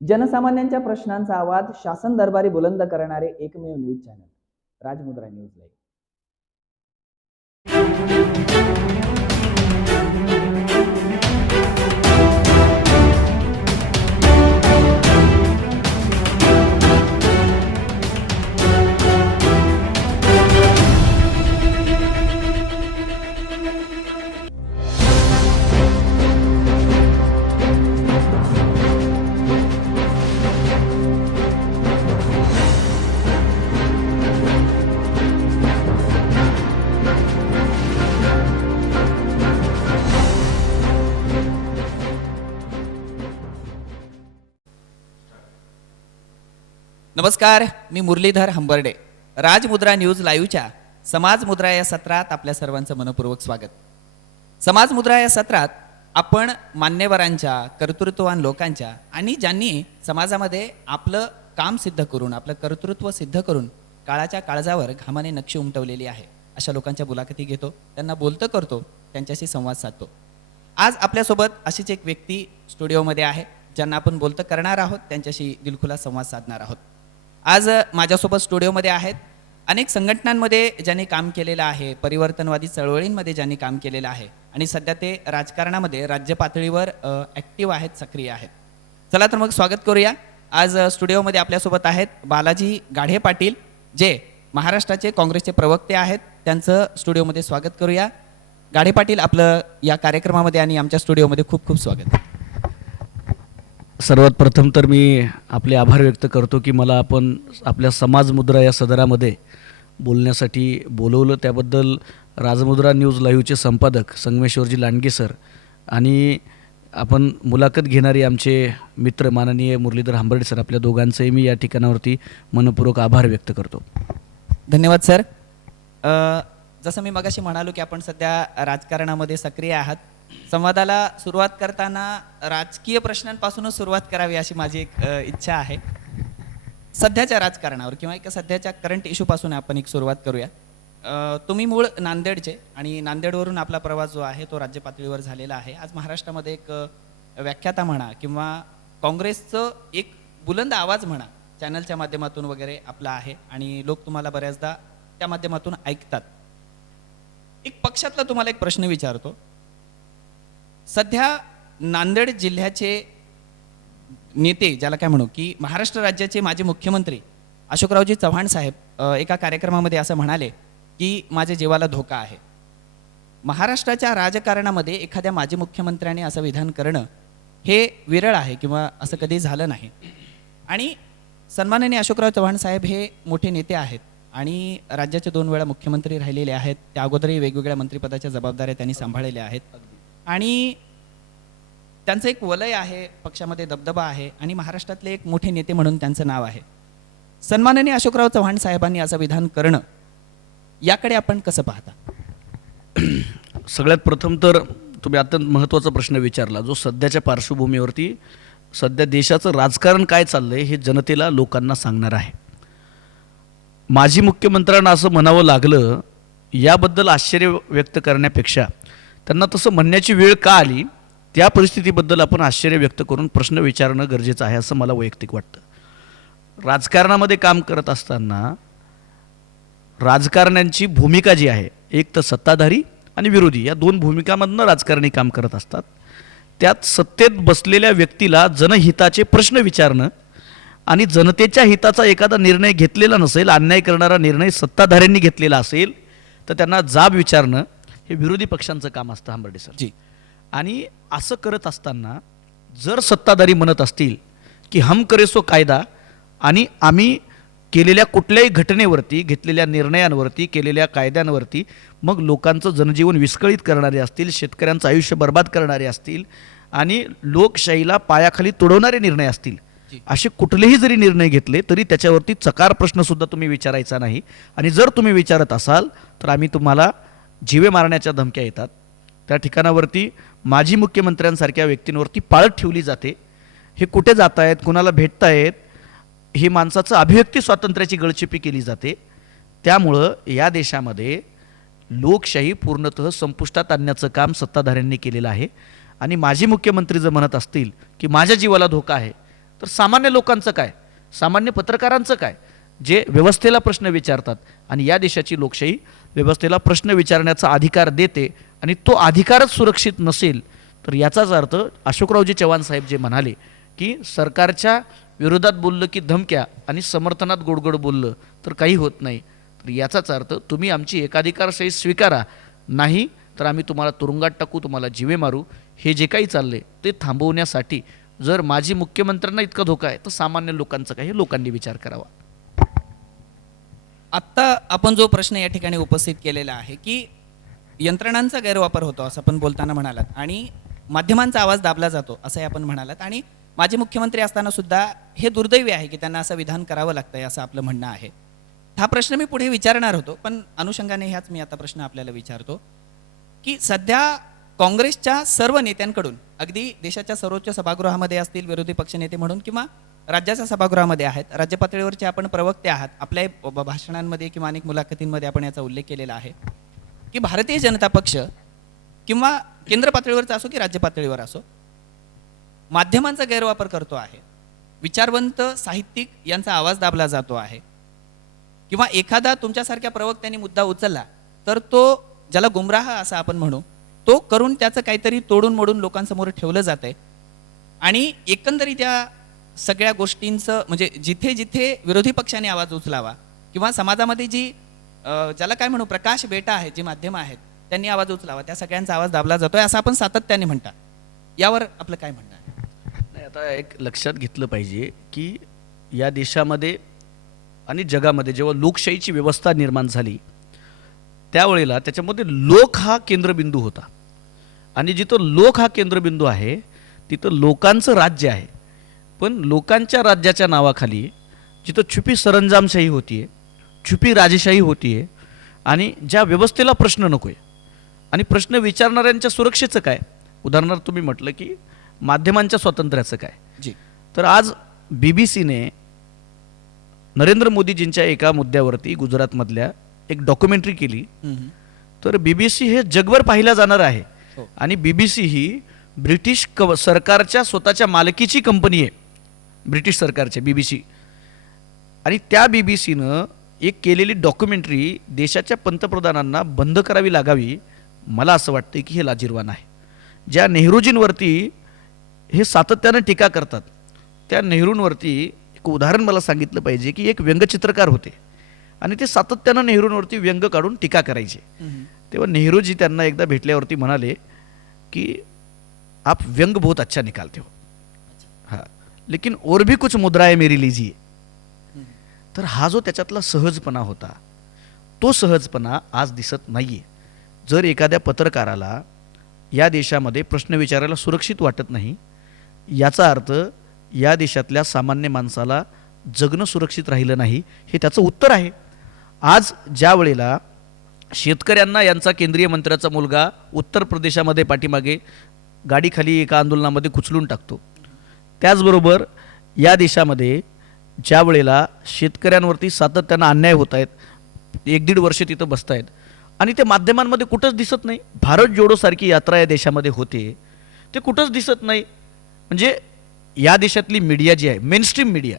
जनसामान्यांच्या प्रश्नांचा आवाज शासन दरबारी बुलंद करणारे एकमेव न्यूज चॅनल राजमुद्रा न्यूज लाईव्ह. नमस्कार, मी मुरलीधर हंबर्डे. राजमुद्रा न्यूज लाईव्हच्या समाज मुद्रा या सत्रात आपल्या सर्वांचं मनपूर्वक स्वागत. समाज मुद्रा या सत्रात आपण मान्यवरांच्या, कर्तृत्ववान लोकांच्या आणि ज्यांनी समाजामध्ये आपलं काम सिद्ध करून, आपलं कर्तृत्व सिद्ध करून काळाच्या काळजावर घामाने नक्षी उमटवलेली आहे अशा लोकांच्या मुलाखती घेतो, त्यांना बोलतं करतो, त्यांच्याशी संवाद साधतो. आज आपल्यासोबत अशीच एक व्यक्ती स्टुडिओमध्ये आहे ज्यांना आपण बोलतं करणार आहोत, त्यांच्याशी दिलखुलास संवाद साधणार आहोत. आज माझ्यासोबत स्टुडिओमध्ये आहेत अनेक संघटनांमध्ये ज्यांनी काम केलेलं आहे, परिवर्तनवादी चळवळींमध्ये ज्यांनी काम केलेलं आहे आणि सध्या ते राजकारणामध्ये राज्य पातळीवर ॲक्टिव्ह आहेत, सक्रिय आहेत. चला तर मग स्वागत करूया. आज स्टुडिओमध्ये आपल्यासोबत आहेत बालाजी गाढे पाटील, जे महाराष्ट्राचे काँग्रेसचे प्रवक्ते आहेत. त्यांचं स्टुडिओमध्ये स्वागत करूया. गाढे पाटील, आपलं या कार्यक्रमामध्ये आणि आमच्या स्टुडिओमध्ये खूप खूप स्वागत. सर्वात प्रथम तर मी आपले आभार व्यक्त करतो की मला आपण आपल्या समाज मुद्रा या सदरामध्ये बोलण्यासाठी बोलवलं. त्याबद्दल राजमुद्रा न्यूज लाईव्हचे संपादक संगमेश्वरजी लांडगे सर आणि आपण मुलाखत घेणारे आमचे मित्र माननीय मुरलीधर हंबर्डे सर, आपल्या दोघांचेही मी या ठिकाणावरती मनपूर्वक आभार व्यक्त करतो. धन्यवाद सर. जसं मी मगाशी म्हणालो की आपण सध्या राजकारणामध्ये सक्रिय आहात. संवादाला सुरुवात करताना राजकीय प्रश्नांपासूनच सुरुवात करावी अशी माझी एक इच्छा आहे. सध्याच्या राजकारणावर किंवा एक सध्याच्या करंट इश्यूपासून आपण एक सुरुवात करूया. तुम्ही मूळ नांदेडचे आणि नांदेडवरून आपला प्रवास जो आहे तो राज्य पातळीवर झालेला आहे. आज महाराष्ट्रामध्ये एक व्याख्याता म्हणा किंवा काँग्रेसचं एक बुलंद आवाज म्हणा, चॅनलच्या माध्यमातून वगैरे आपला आहे आणि लोक तुम्हाला बऱ्याचदा त्या माध्यमातून ऐकतात. एक पक्षातला तुम्हाला एक प्रश्न विचारतो. सध्या नांदेड जिल्ह्याचे नेते, ज्याला काय म्हणू की महाराष्ट्र राज्याचे माजी मुख्यमंत्री अशोकरावजी चव्हाण साहेब एका कार्यक्रमामध्ये असं म्हणाले की माझ्या जीवाला धोका आहे. महाराष्ट्राच्या राजकारणामध्ये एखाद्या माजी मुख्यमंत्र्याने असं विधान करणं हे विरळ आहे किंवा असं कधी झालं नाही. आणि सन्माननीय अशोकराव चव्हाण साहेब हे मोठे नेते आहेत आणि राज्याचे 2 वेळा मुख्यमंत्री राहिलेले आहेत. त्या अगोदरही वेगवेगळ्या मंत्रिपदाच्या जबाबदाऱ्या त्यांनी सांभाळलेल्या आहेत आणि त्यांचं एक वलय आहे, पक्षामध्ये दबदबा आहे आणि महाराष्ट्रातले एक मोठे नेते म्हणून त्यांचं नाव आहे. सन्माननीय अशोकराव चव्हाण साहेबांनी असं विधान करणं, याकडे आपण कसं पाहता? सगळ्यात प्रथम तर तुम्ही अत्यंत महत्त्वाचा प्रश्न विचारला, जो सध्याच्या पार्श्वभूमीवरती सध्या देशाचं राजकारण काय चाललं आहे हे जनतेला, लोकांना सांगणार आहे. माजी मुख्यमंत्र्यांना असं म्हणावं लागलं याबद्दल आश्चर्य व्यक्त करण्यापेक्षा त्यांना तसं म्हणण्याची वेळ का आली त्या परिस्थितीबद्दल आपण आश्चर्य व्यक्त करून प्रश्न विचारणं गरजेचं आहे असं मला वैयक्तिक वाटतं. राजकारणामध्ये काम करत असताना राजकारण्यांची भूमिका जी आहे, एक तर सत्ताधारी आणि विरोधी या 2 भूमिकांमधनं राजकारणी काम करत असतात. त्यात सत्तेत बसलेल्या व्यक्तीला जनहिताचे प्रश्न विचारणं आणि जनतेच्या हिताचा एखादा निर्णय घेतलेला नसेल, अन्याय करणारा निर्णय सत्ताधाऱ्यांनी घेतलेला असेल तर त्यांना जाब विचारणं हे विरोधी पक्षांचं काम असतं हंबर्डे सर जी. आणि असं करत असताना जर सत्ताधारी म्हणत असतील की हम करे सो कायदा आणि आम्ही केलेल्या कुठल्याही घटनेवरती, घेतलेल्या निर्णयांवरती, केलेल्या कायद्यांवरती मग लोकांचं जनजीवन विस्कळीत करणारे असतील, शेतकऱ्यांचं आयुष्य बर्बाद करणारे असतील आणि लोकशाहीला पायाखाली तुडवणारे निर्णय असतील, असे कुठलेही जरी निर्णय घेतले तरी त्याच्यावरती चकार प्रश्नसुद्धा तुम्ही विचारायचा नाही. आणि जर तुम्ही विचारत असाल तर आम्ही तुम्हाला जीवे मारण्याच्या धमक्या येतात. त्या ठिकाणावरती माजी मुख्यमंत्र्यांसारख्या व्यक्तींवरती पाळत ठेवली जाते. हे कुठे जात आहेत, कुणाला भेटत आहेत, ही माणसाचं अभिव्यक्ती स्वातंत्र्याची गळचेपी केली जाते. त्यामुळं या देशामध्ये लोकशाही पूर्णतः संपुष्टात आणण्याचं काम सत्ताधाऱ्यांनी केलेलं आहे. आणि माजी मुख्यमंत्री जर म्हणत असतील की माझ्या जीवाला धोका आहे, तर सामान्य लोकांचं काय, सामान्य पत्रकारांचं काय, जे व्यवस्थेला प्रश्न विचारतात. आणि या देशाची लोकशाही व्यवस्थेला प्रश्न विचारण्याचा अधिकार देते आणि तो अधिकारच सुरक्षित नसेल तर याचाच अर्थ अशोकरावजी चव्हाण साहेब जे म्हणाले की सरकारच्या विरोधात बोललं की धमक्या आणि समर्थनात गोडगोड बोललं तर काही होत नाही, तर याचाच अर्थ तुम्ही आमची एकाधिकारशाही स्वीकारा, नाही तर आम्ही तुम्हाला तुरुंगात टाकू, तुम्हाला जीवे मारू. हे जे काही चाललंय ते थांबवण्यासाठी जर माजी मुख्यमंत्र्यांना इतका धोका आहे तर सामान्य लोकांचं काही लोकांनी विचार करावा. आत्ता आपण जो प्रश्न या ठिकाणी उपस्थित केलेला आहे की यंत्रणांचा गैरवापर होतो असं आपण बोलताना म्हणालात आणि माध्यमांचा आवाज दाबला जातो असंही आपण म्हणालात, आणि माजी मुख्यमंत्री असताना सुद्धा हे दुर्दैवी आहे की त्यांना असं विधान करावं लागतंय असं आपलं म्हणणं आहे. हा प्रश्न मी पुढे विचारणार होतो, पण अनुषंगाने ह्याच मी आता प्रश्न आपल्याला विचारतो की सध्या काँग्रेसच्या सर्व नेत्यांकडून, अगदी देशाच्या सर्वोच्च सभागृहामध्ये असतील विरोधी पक्षनेते म्हणून किंवा राज्याच्या सभागृहामध्ये आहेत, राज्य पातळीवरचे आपण प्रवक्ते आहात, आपल्या भाषणांमध्ये किंवा अनेक मुलाखतींमध्ये आपण याचा उल्लेख केलेला आहे की भारतीय जनता पक्ष किंवा केंद्र पातळीवरचा असो की राज्य पातळीवर असो माध्यमांचा गैरवापर करतो आहे, विचारवंत साहित्यिक यांचा आवाज दाबला जातो आहे, किंवा एखादा तुमच्यासारख्या प्रवक्त्यांनी मुद्दा उचलला तर तो, ज्याला गुमराह असं आपण म्हणू, तो करून त्याचं काहीतरी तोडून मोडून लोकांसमोर ठेवलं जात आहे. आणि एकंदरीत या सगळ्या गोष्टींचं म्हणजे जिथे जिथे विरोधी पक्षाने आवाज उचलावा किंवा समाजामध्ये जी ज्याला काय म्हणू प्रकाश बेटा आहे, जी माध्यमं आहेत त्यांनी आवाज उचलावा, त्या सगळ्यांचा आवाज दाबला जातोय असं आपण सातत्याने म्हणता. यावर आपलं काय म्हणणं आहे? नाही, आता एक लक्षात घेतलं पाहिजे की या देशामध्ये आणि जगामध्ये जेव्हा लोकशाहीची व्यवस्था निर्माण झाली त्यावेळेला त्याच्यामध्ये लोक हा केंद्रबिंदू होता, आणि जिथं लोक हा केंद्रबिंदू आहे तिथं लोकांचं राज्य आहे. पण लोकांच्या राज्याच्या नावाखाली जिथं छुपी सरंजामशाही होतीये, छुपी राजेशाही होतीये, आणि ज्या व्यवस्थेला प्रश्न नको आहे आणि प्रश्न विचारणाऱ्यांच्या सुरक्षेचं काय, उदाहरणार्थ तुम्ही म्हटलं की माध्यमांच्या स्वातंत्र्याचं काय जी, तर आज BBC-ने नरेंद्र मोदीजींच्या एका मुद्द्यावरती गुजरातमधल्या एक डॉक्युमेंटरी केली. तर BBC हे जगभर पाहिलं जाणार आहे, हो. आणि BBC ही ब्रिटिश सरकारच्या स्वतःच्या मालकीची कंपनी आहे, ब्रिटिश सरकारच्या BBC. आणि त्या BBC-नं एक केलेली डॉक्युमेंटरी देशाच्या पंतप्रधानांना बंद करावी लागावी, मला असं वाटतं की हे लाजिरवाण आहे. ज्या नेहरूजींवरती हे सातत्यानं टीका करतात त्या नेहरूंवरती एक उदाहरण मला सांगितलं पाहिजे की एक व्यंगचित्रकार होते आणि ते सातत्यानं नेहरूंवरती व्यंग काढून टीका करायचे. तेव्हा नेहरूजी त्यांना एकदा भेटल्यावरती म्हणाले की आप व्यंग बहुत अच्छा निकालते हो, हाँ लेकिन और भी कुछ मुद्राएं मेरी लीजिए. तर हा जो त्याच्यातला सहजपणा होता तो सहजपणा आज दिसत नाहीये. जर एखाद्या पत्रकाराला या देशामध्ये प्रश्न विचारायला सुरक्षित वाटत नाही, याचा अर्थ या देशातल्या सामान्य माणसाला जगणं सुरक्षित राहिलं नाही, हे त्याचं उत्तर आहे. आज ज्या वेळेला शेतकऱ्यांना यांचा केंद्रीय मंत्र्याचा मुलगा उत्तर प्रदेशामध्ये पाठीमागे गाडीखाली एका आंदोलनामध्ये कुचलून टाकतो, त्याचबरोबर या देशामध्ये ज्या वेळेला शेतकऱ्यांवरती सातत्यानं अन्याय होत आहेत, 1-1.5 वर्ष तिथं बसत आहेत आणि ते माध्यमांमध्ये कुठंच दिसत नाही. भारत जोडो सारखी यात्रा या देशामध्ये होते, ते कुठंच दिसत नाही. म्हणजे या देशातली मीडिया जी आहे, मेनस्ट्रीम मीडिया,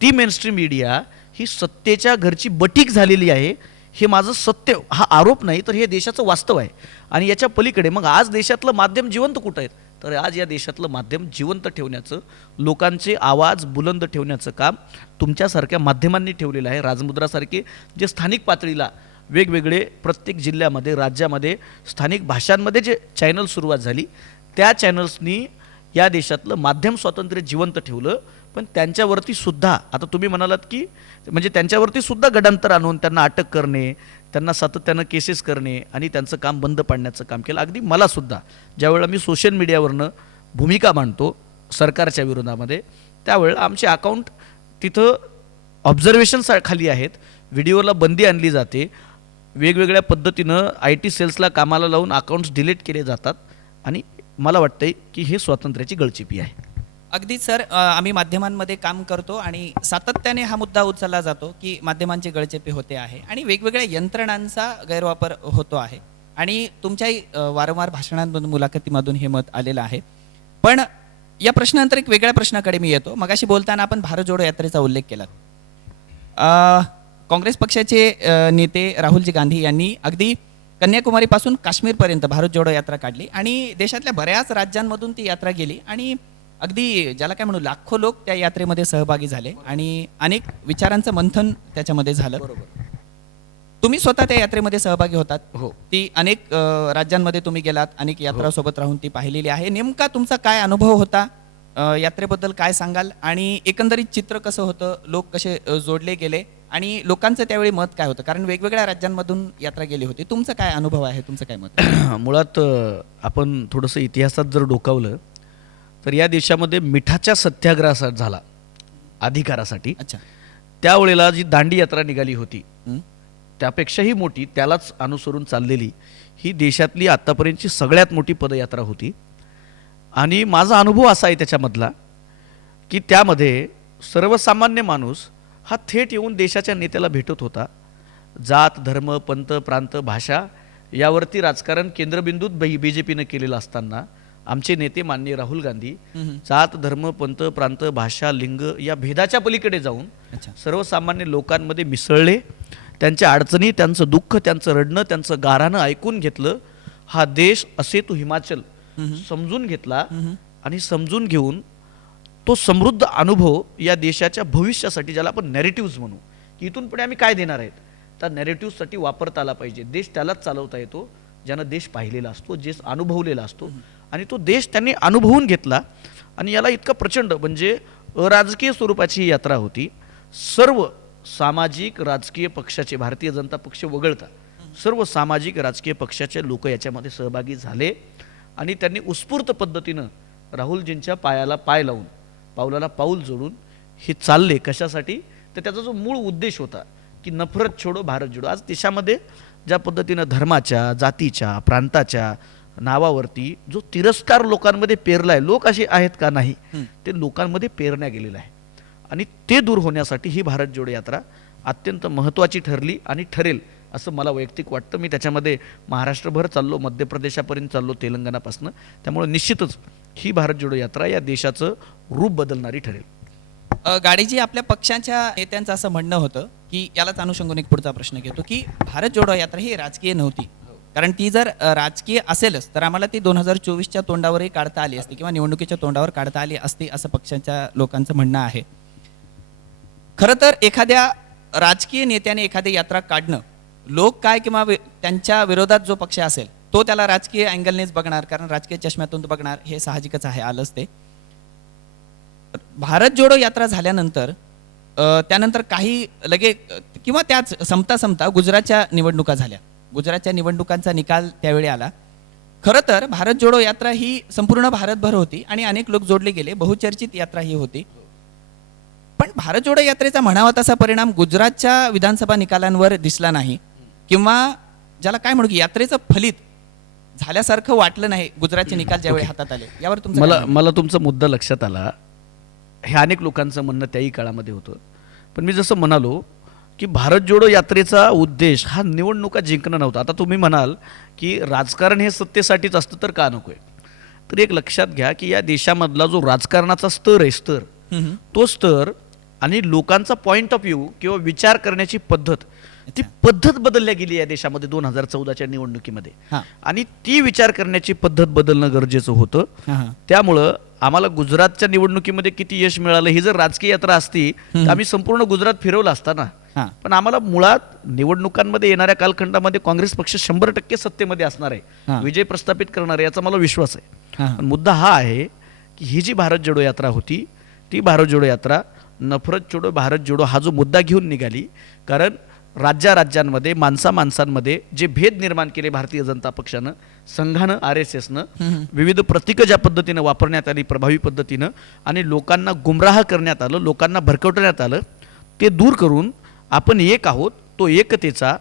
ती मेनस्ट्रीम मीडिया ही सत्तेच्या घरची बटीक झालेली आहे. हे माझं सत्य, हा आरोप नाही तर हे देशाचं वास्तव आहे. आणि याच्या पलीकडे मग आज देशातलं माध्यम जिवंत कुठं आहेत, तर आज या देशातलं माध्यम जिवंत ठेवण्याचं, लोकांचे आवाज बुलंद ठेवण्याचं काम तुमच्यासारख्या माध्यमांनी ठेवलेलं आहे. राजमुद्रासारखे जे स्थानिक पातळीला वेगवेगळे प्रत्येक जिल्ह्यामध्ये, राज्यामध्ये स्थानिक भाषांमध्ये जे चॅनल सुरुवात झाली, त्या चॅनल्सनी या देशातलं माध्यम स्वातंत्र्य जिवंत ठेवलं. पण त्यांच्यावरती सुद्धा आता तुम्ही म्हणालात की म्हणजे त्यांच्यावरती सुद्धा गडांतर आणून त्यांना अटक करणे, त्यांना सातत्यानं केसेस करणे आणि त्यांचं काम बंद पाडण्याचं काम केलं. अगदी मला सुद्धा ज्यावेळेला मी सोशल मीडियावरनं भूमिका मांडतो सरकारच्या विरोधामध्ये, त्यावेळेला आमचे अकाउंट तिथं ऑब्झर्वेशन खाली आहेत, व्हिडिओला बंदी आणली जाते, वेगवेगळ्या पद्धतीनं IT सेल्सला कामाला लावून अकाउंट्स डिलीट केले जातात. आणि मला वाटतंय की हे स्वातंत्र्याची गळचेपी आहे. अगदी सर, आम्ही माध्यमांमध्ये काम करतो आणि सातत्याने हा मुद्दा उचलला जातो की माध्यमांची गळचेपी होते आहे आणि वेगवेगळ्या यंत्रणांचा गैरवापर होतो आहे. आणि तुमच्याही वारंवार भाषणांमधून, मुलाखतीमधून हे मत आलेलं आहे. पण या प्रश्नानंतर एक वेगळ्या प्रश्नाकडे मी येतो. मगाशी बोलताना आपण भारत जोडो यात्रेचा उल्लेख केला. काँग्रेस पक्षाचे नेते राहुलजी गांधी यांनी अगदी कन्याकुमारीपासून काश्मीरपर्यंत भारत जोडो यात्रा काढली आणि देशातल्या बऱ्याच राज्यांमधून ती यात्रा गेली आणि अगदी ज्याला काय म्हणू लाखो लोक त्या यात्रेमध्ये सहभागी झाले आणि अनेक विचारांचं मंथन त्याच्यामध्ये झालं. तुम्ही स्वतः त्या यात्रेमध्ये सहभागी होतात. हो. ती अनेक राज्यांमध्ये तुम्ही गेलात, अनेक यात्रा सोबत राहून ती पाहिलेली आहे. नेमका तुमचा काय अनुभव होता, यात्रेबद्दल काय सांगाल आणि एकंदरीत चित्र कसं होतं, लोक कसे जोडले गेले आणि लोकांचं त्यावेळी मत काय होतं, कारण वेगवेगळ्या राज्यांमधून यात्रा गेली होती. तुमचं काय अनुभव आहे, तुमचं काय मत? मुळात आपण थोडंसं इतिहासात जर डोकावलं तर या देशामध्ये मिठाच्या सत्याग्रहासाठी झाला अधिकारासाठी. अच्छा. त्यावेळेला जी दांडी यात्रा निघाली होती हं? त्यापेक्षाही मोठी, त्यालाच अनुसरून चाललेली ही देशातली आत्तापर्यंतची सगळ्यात मोठी पदयात्रा होती. आणि माझा अनुभव असा आहे त्याच्यामधला की त्यामध्ये सर्वसामान्य माणूस हा थेट येऊन देशाच्या नेत्याला भेटत होता. जात, धर्म, पंथ, प्रांत, भाषा यावरती राजकारण केंद्रबिंदूत BJPनं केलेलं असताना आमचे नेते माननीय राहुल गांधी जात, धर्म, पंथ, प्रांत, भाषा, लिंग या भेदाच्या पलीकडे जाऊन अच्छा. सर्वसामान्य लोकांमध्ये मिसळले. त्यांच्या अडचणी, त्यांचं दुःख, त्यांचं रडणं, त्यांचं गाऱ्हाणं ऐकून घेतलं. हा देश असे तो हिमाचल समजून घेतला आणि समजून घेऊन तो समृद्ध अनुभव या देशाच्या भविष्यासाठी, ज्याला आपण नॅरेटिव्ज म्हणू, की इथून पुढे आम्ही काय देणार आहेत, त्या नॅरेटिव्हसाठी वापरता आला पाहिजे. देश त्यालाच चालवता येतो ज्यानं देश पाहिलेला असतो, देश अनुभवलेला असतो. आणि तो देश त्यांनी अनुभवून घेतला. आणि याला इतका प्रचंड म्हणजे अराजकीय स्वरूपाची ही यात्रा होती. सर्व सामाजिक राजकीय पक्षाचे, भारतीय जनता पक्ष वगळता सर्व सामाजिक राजकीय पक्षाचे लोक याच्यामध्ये सहभागी झाले आणि त्यांनी उत्स्फूर्त पद्धतीनं राहुलजींच्या पायाला पाय लावून, पावलाला पाऊल जोडून हे चालले. कशासाठी? तर त्याचा जो मूळ उद्देश होता की नफरत छोडो भारत जोडो. आज देशामध्ये ज्या पद्धतीनं धर्माच्या, जातीच्या, प्रांताच्या नावावरती जो तिरस्कार लोकांमध्ये पेरलाय, लोक असे आहेत का नाही, ते लोकांमध्ये पेरण्या गेलेलं आहे. आणि ते दूर होण्यासाठी ही भारत जोडो यात्रा अत्यंत महत्त्वाची ठरली आणि ठरेल असं मला वैयक्तिक वाटतं. मी त्याच्यामध्ये महाराष्ट्रभर चाललो, मध्य प्रदेशापर्यंत चाललो, तेलंगणापासून. त्यामुळे निश्चितच ही भारत जोडो यात्रा या देशाचं रूप बदलणारी ठरेल. गाडीजी, आपल्या पक्षाच्या नेत्यांचं असं म्हणणं होतं की यालाच अनुषंगाने एक पुढचा प्रश्न घेतो की भारत जोडो यात्रा ही राजकीय नव्हती, कारण ती जर राजकीय असेलच तर आम्हाला ती 2024च्या तोंडावरही काढता आली असती किंवा निवडणुकीच्या तोंडावर काढता आली असती, असं पक्षाच्या लोकांचं म्हणणं आहे. खरं तर एखाद्या राजकीय नेत्याने एखादी यात्रा काढणं, लोक काय किंवा त्यांच्या विरोधात जो पक्ष असेल तो त्याला राजकीय अँगलनेच बघणार, कारण राजकीय चष्म्यातून तो बघणार, हे साहजिकच आहे, आलंच ते. भारत जोडो यात्रा झाल्यानंतर त्यानंतर काही लगे किंवा त्याच संपता गुजरातच्या निवडणुका झाल्या. गुजरातच्या निवडणुकांचा निकाल त्यावेळी आला. खरं तर भारत जोडो यात्रा ही संपूर्ण भारतभर होती आणि अनेक लोक जोडले गेले, बहुचर्चित यात्रा ही होती. पण भारत जोडो यात्रेचा म्हणावा तसा परिणाम गुजरातच्या विधानसभा निकालांवर दिसला नाही किंवा ज्याला काय म्हणू की यात्रेचं फलित झाल्यासारखं वाटलं नाही गुजरातचे निकाल ज्यावेळी हातात आले. यावर तुमचं मला तुमचा मुद्दा लक्षात आला. हे अनेक लोकांचं म्हणणं त्याही काळामध्ये होतं. पण मी जसं म्हणालो की भारत जोडो यात्रेचा उद्देश हा निवडणुका जिंकणं नव्हता. आता तुम्ही म्हणाल की राजकारण हे सत्तेसाठीच असतं तर का नकोय, तर एक लक्षात घ्या की या देशामधला जो राजकारणाचा स्तर आहे, तो स्तर आणि लोकांचा पॉइंट ऑफ व्ह्यू किंवा विचार करण्याची पद्धत, ती पद्धत बदलल्या गेली या देशामध्ये 2014च्या निवडणुकीमध्ये. आणि ती विचार करण्याची पद्धत बदलणं गरजेचं होतं. त्यामुळं आम्हाला गुजरातच्या निवडणुकीमध्ये किती यश मिळालं, ही जर राजकीय यात्रा असती तर आम्ही संपूर्ण गुजरात फिरवलं असता ना. पण आम्हाला मुळात निवडणुकांमध्ये येणाऱ्या कालखंडामध्ये काँग्रेस पक्ष 100% सत्तेमध्ये असणार आहे, विजय प्रस्थापित करणार आहे, याचा मला विश्वास आहे. पण मुद्दा हा आहे की ही जी भारत जोडो यात्रा होती, ती भारत जोडो यात्रा नफरत छोडो भारत जोडो हा जो मुद्दा घेऊन निघाली. कारण राज्यांमध्ये, माणसांमध्ये जे भेद निर्माण केले भारतीय जनता पक्षानं, संघानं, RSSनं, विविध प्रतीकं ज्या पद्धतीनं वापरण्यात आली प्रभावी पद्धतीनं आणि लोकांना गुमराह करण्यात आलं, लोकांना भरकवण्यात आलं, ते दूर करून आपण एक आहोत, तो एकतेचा,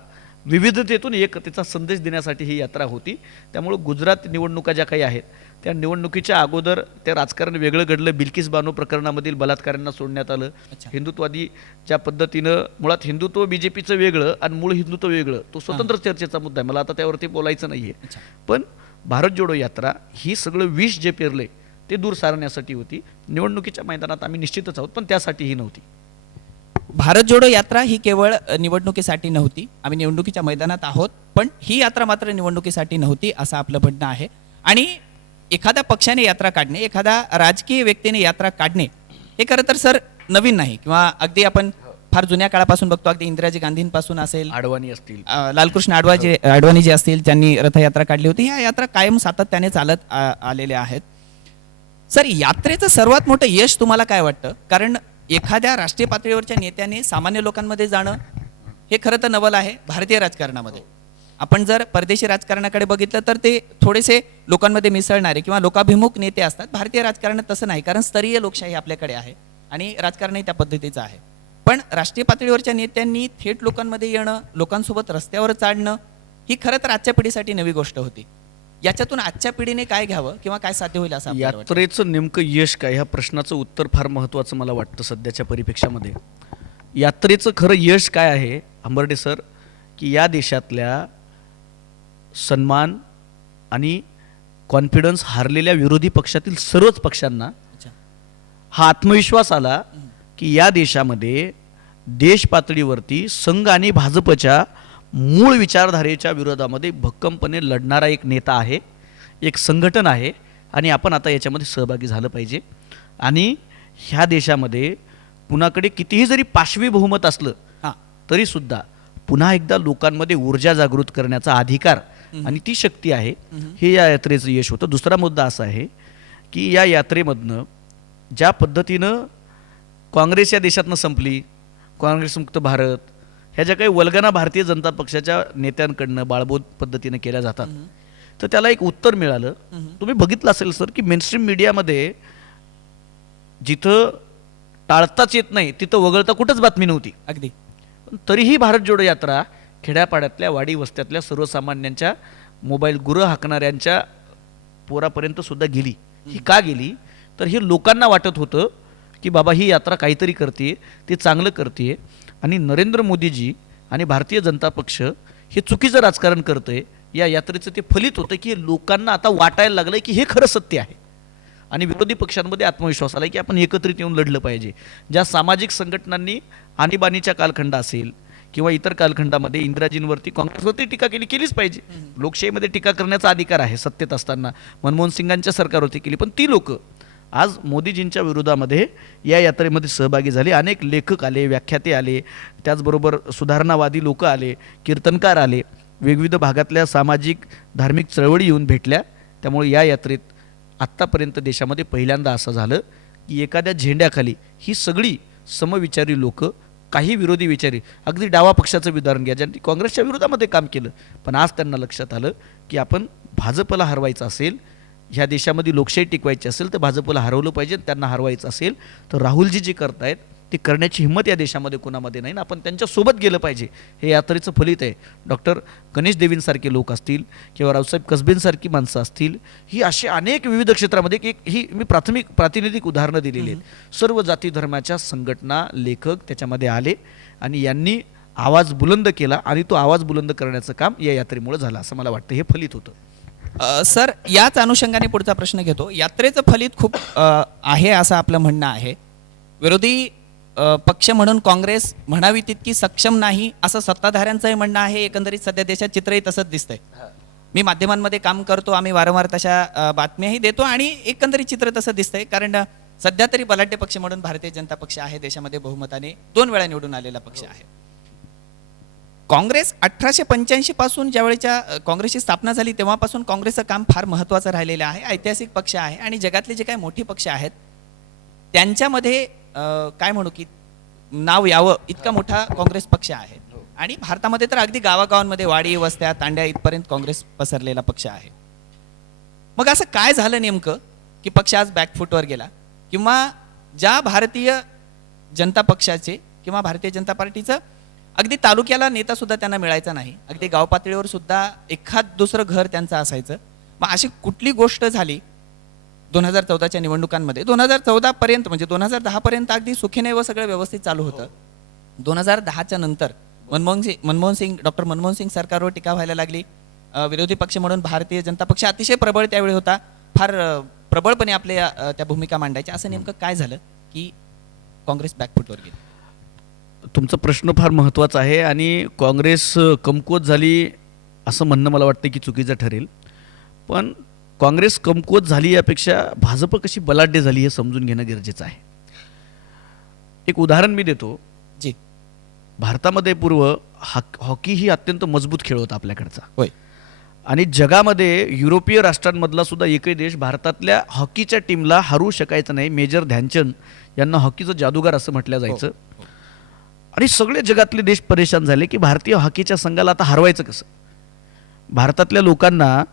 विविधतेतून एकतेचा संदेश देण्यासाठी ही यात्रा होती. त्यामुळे गुजरात निवडणुका ज्या काही आहेत त्या निवडणुकीच्या अगोदर ते राजकारण वेगळं घडलं. बिल्किस बानो प्रकरणामधील बलात्कारांना सोडण्यात आलं. हिंदुत्वादी ज्या पद्धतीनं, मुळात हिंदुत्व BJPचं वेगळं आणि मूळ हिंदुत्व वेगळं, तो स्वतंत्र चर्चेचा मुद्दा आहे, मला आता त्यावरती बोलायचं नाहीये. पण भारत जोडो यात्रा ही सगळं विष जे पेरले ते ते दूर सारण्यासाठी होती. निवडणुकीच्या मैदानात आम्ही निश्चितच आहोत, पण त्यासाठी ही नव्हती. भारत जोडो यात्रा ही केवळ निवडणुकीसाठी नव्हती. आम्ही निवडणुकीच्या मैदानात आहोत, पण ही यात्रा मात्र निवडणुकीसाठी नव्हती असं आपलं म्हणणं आहे. आणि एखाद्या पक्षाने यात्रा काढणे, एखाद्या राजकीय व्यक्तीने यात्रा काढणे हे खरं तर सर नवीन नाही, किंवा अगदी आपण फार जुन्या काळापासून बघतो. अगदी इंदिराजी गांधींपासून असेल, आडवाणी असतील, लालकृष्ण अडवाणी जे असतील त्यांनी रथयात्रा काढली होती. ह्या यात्रा कायम सातत्याने चालत आलेल्या आहेत. सर, यात्रेचं सर्वात मोठं यश तुम्हाला काय वाटतं? कारण एखाद्या राष्ट्रीय पातळीवरच्या नेत्याने सामान्य लोकांमध्ये जाणं हे खरं तर नवल आहे भारतीय राजकारणामध्ये. आपण जर परदेशी राजकारणाकडे बघितलं तर ते थोडेसे लोकांमध्ये मिसळणारे किंवा लोकाभिमुख नेते असतात. भारतीय राजकारणात तसं नाही, कारण स्तरीय लोकशाही आपल्याकडे आहे आणि राजकारणही त्या पद्धतीचं आहे. पण राष्ट्रीय पातळीवरच्या नेत्यांनी थेट लोकांमध्ये येणं, लोकांसोबत रस्त्यावर चालणं ही खरं तर आजच्या पिढीसाठी नवी गोष्ट होती. याच्यातून आजच्या पिढीने काय घ्यावं किंवा काय साध्य होईल असं आपल्याला वाटतं? यात्रेचं नेमकं यश काय, ह्या प्रश्नाचं उत्तर फार महत्त्वाचं मला वाटतं सध्याच्या परिप्रेक्षामध्ये. यात्रेचं खरं यश काय आहे हंबर्डे सर, की या देशातल्या सन्मान आणि कॉन्फिडन्स हारलेल्या विरोधी पक्षातील सर्वच पक्षांना अच्छा. हा आत्मविश्वास आला की या देशामध्ये देश पातळीवरती संघ आणि भाजपच्या मूळ विचारधारेच्या विरोधामध्ये भक्कमपणे लढणारा एक नेता आहे, एक संघटन आहे, आणि आपण आता याच्यामध्ये सहभागी झालं पाहिजे. आणि ह्या देशामध्ये कुणाकडे कितीही जरी पाशवी बहुमत असलं हां. तरीसुद्धा पुन्हा एकदा लोकांमध्ये ऊर्जा जागृत करण्याचा अधिकार आणि ती शक्ती आहे, हे या यात्रेचं यश होतं. दुसरा मुद्दा असा आहे की या यात्रेमधनं ज्या पद्धतीनं काँग्रेस या देशातनं संपली, काँग्रेसमुक्त भारत, ह्या ज्या काही वल्गना भारतीय जनता पक्षाच्या नेत्यांकडनं बाळबोध पद्धतीनं केल्या जातात, तर त्याला एक उत्तर मिळालं. तुम्ही बघितलं असेल सर की मेनस्ट्रीम मीडियामध्ये जिथं टाळताच येत नाही तिथं वगळता कुठंच बातमी नव्हती. अगदी. पण तरीही भारत जोडो यात्रा खेड्यापाड्यातल्या, वाडी वस्त्यातल्या सर्वसामान्यांच्या, मोबाईल गुरं हाकणाऱ्यांच्या पोरापर्यंत सुद्धा गेली. ही का गेली? तर हे लोकांना वाटत होतं की बाबा ही यात्रा काहीतरी करते, ते चांगलं करते, आणि नरेंद्र मोदीजी आणि भारतीय जनता पक्ष हे चुकीचं राजकारण करतंय. या यात्रेचं ते फलित होतं की लोकांना आता वाटायला लागलं की हे खरं सत्य आहे, आणि विरोधी पक्षांमध्ये आत्मविश्वास आला की आपण एकत्रित येऊन लढलं पाहिजे. ज्या सामाजिक संघटनांनी आणीबाणीच्या कालखंड असेल किंवा इतर कालखंडामध्ये इंदिराजींवरती, काँग्रेसवरती टीका केलीच पाहिजे. लोकशाहीमध्ये टीका करण्याचा अधिकार आहे सत्तेत असताना. मनमोहन सिंगांच्या सरकारवरती केली, पण ती लोक आज मोदीजींच्या विरोधामध्ये या यात्रेमध्ये सहभागी झाले. अनेक लेखक आले, व्याख्याते आले, त्याचबरोबर सुधारणावादी लोक आले, कीर्तनकार आले, विविध भागातल्या सामाजिक धार्मिक चळवळी येऊन भेटल्या. त्यामुळे या यात्रेत आत्तापर्यंत देशामध्ये पहिल्यांदा असं झालं की एखाद्या झेंड्याखाली ही सगळी समविचारी लोक, काही विरोधी विचारी, अगदी डावा पक्षाचं उदाहरण घ्या, ज्यांनी काँग्रेसच्या विरोधामध्ये काम केलं, पण आज त्यांना लक्षात आलं की आपण भाजपला हरवायचं असेल, ह्या देशामध्ये लोकशाही टिकवायची असेल तर भाजपला हरवलं पाहिजे. त्यांना हरवायचं असेल तर राहुलजी जे करतायत ते करण्याची हिंमत या देशामध्ये कोणामध्ये नाही, आपण त्यांच्यासोबत गेलं पाहिजे. हे यात्रेचं फलित आहे. डॉक्टर गणेश देवींसारखे लोक असतील किंवा रावसाहेब कसबेंसारखी माणसं असतील, ही असे अनेक विविध क्षेत्रामध्ये ही मी प्रातिनिधिक उदाहरणं दिलेली आहेत. सर्व जाती धर्माच्या संघटना, लेखक त्याच्यामध्ये आले आणि यांनी आवाज बुलंद केला, आणि तो आवाज बुलंद करण्याचं काम या यात्रेमुळे झालं असं मला वाटतं. हे फलित होतं. सर, याच अनुषंगाने पुढचा प्रश्न घेतो. यात्रेचं फलित खूप आहे असं आपलं म्हणणं आहे. विरोधी पक्ष म्हणून काँग्रेस म्हणावी तितकी सक्षम नाही असं सत्ताधाऱ्यांचंही म्हणणं आहे. एकंदरीत सध्या देशात चित्रही तसंच दिसतंय. मी माध्यमांमध्ये काम करतो, आम्ही वारंवार तशा बातम्याही देतो, आणि एकंदरीत चित्र तसं दिसतंय. कारण सध्या तरी बलाढ्य पक्ष म्हणून भारतीय जनता पक्ष आहे, देशामध्ये बहुमताने 2 वेळा निवडून आलेला पक्ष आहे. काँग्रेस 1885 पासून ज्यावेळेच्या काँग्रेसची स्थापना झाली तेव्हापासून काँग्रेसचं काम फार महत्त्वाचं राहिलेलं आहे. ऐतिहासिक पक्ष आहे, आणि जगातले जे काही मोठे पक्ष आहेत त्यांच्यामध्ये काय म्हणू की नाव यावं इतका मोठा काँग्रेस पक्ष आहे. आणि भारतामध्ये तर अगदी गावागावांमध्ये, वाडी वस्त्या, तांड्या इथपर्यंत काँग्रेस पसरलेला पक्ष आहे. मग असं काय झालं नेमकं की पक्ष आज बॅकफुटवर गेला, किंवा ज्या भारतीय जनता पक्षाचे किंवा भारतीय जनता पार्टीचं अगदी तालुक्याला नेता सुद्धा त्यांना मिळायचा नाही, अगदी गाव पातळीवर सुद्धा एखाद दुसरं घर त्यांचं असायचं. मग अशी कुठली गोष्ट झाली 2014च्या निवडणुकांमध्ये? 2014 पर्यंत म्हणजे 2010 पर्यंत अगदी सुखीने व सगळं व्यवस्थित चालू होतं. 2010च्या नंतर डॉक्टर मनमोहन सिंग सरकारवर टीका व्हायला लागली. विरोधी पक्ष म्हणून भारतीय जनता पक्ष अतिशय प्रबळ त्यावेळी होता, फार प्रबळपणे आपल्या त्या भूमिका मांडायच्या, असं नेमकं काय झालं की काँग्रेस बॅकफुटवर गेली? तुमचा प्रश्न फार महत्त्वाचा आहे आणि काँग्रेस कमकुवत झाली असं म्हणणं मला वाटतं की चुकीचं ठरेल. पण काँग्रेस कमकुवत झाली यापेक्षा भाजप कशी बलाढ्य झाली हे समजून घेणं गरजेचं आहे. एक उदाहरण मी देतो. जी. भारतामध्ये पूर्व हॉकी ही अत्यंत मजबूत खेळ होता आपल्याकडचा. होय. आणि जगामध्ये युरोपीय राष्ट्रांमधला सुद्धा एकही देश भारतातल्या हॉकीच्या टीमला हरू शकायचं नाही. मेजर ध्यानचंद यांना हॉकीचं जादूगार असं म्हटलं जायचं. आणि सगळे जगातले देश परेशान झाले की भारतीय हॉकीच्या संघाला आता हरवायचं कसं. भारतातल्या लोकांना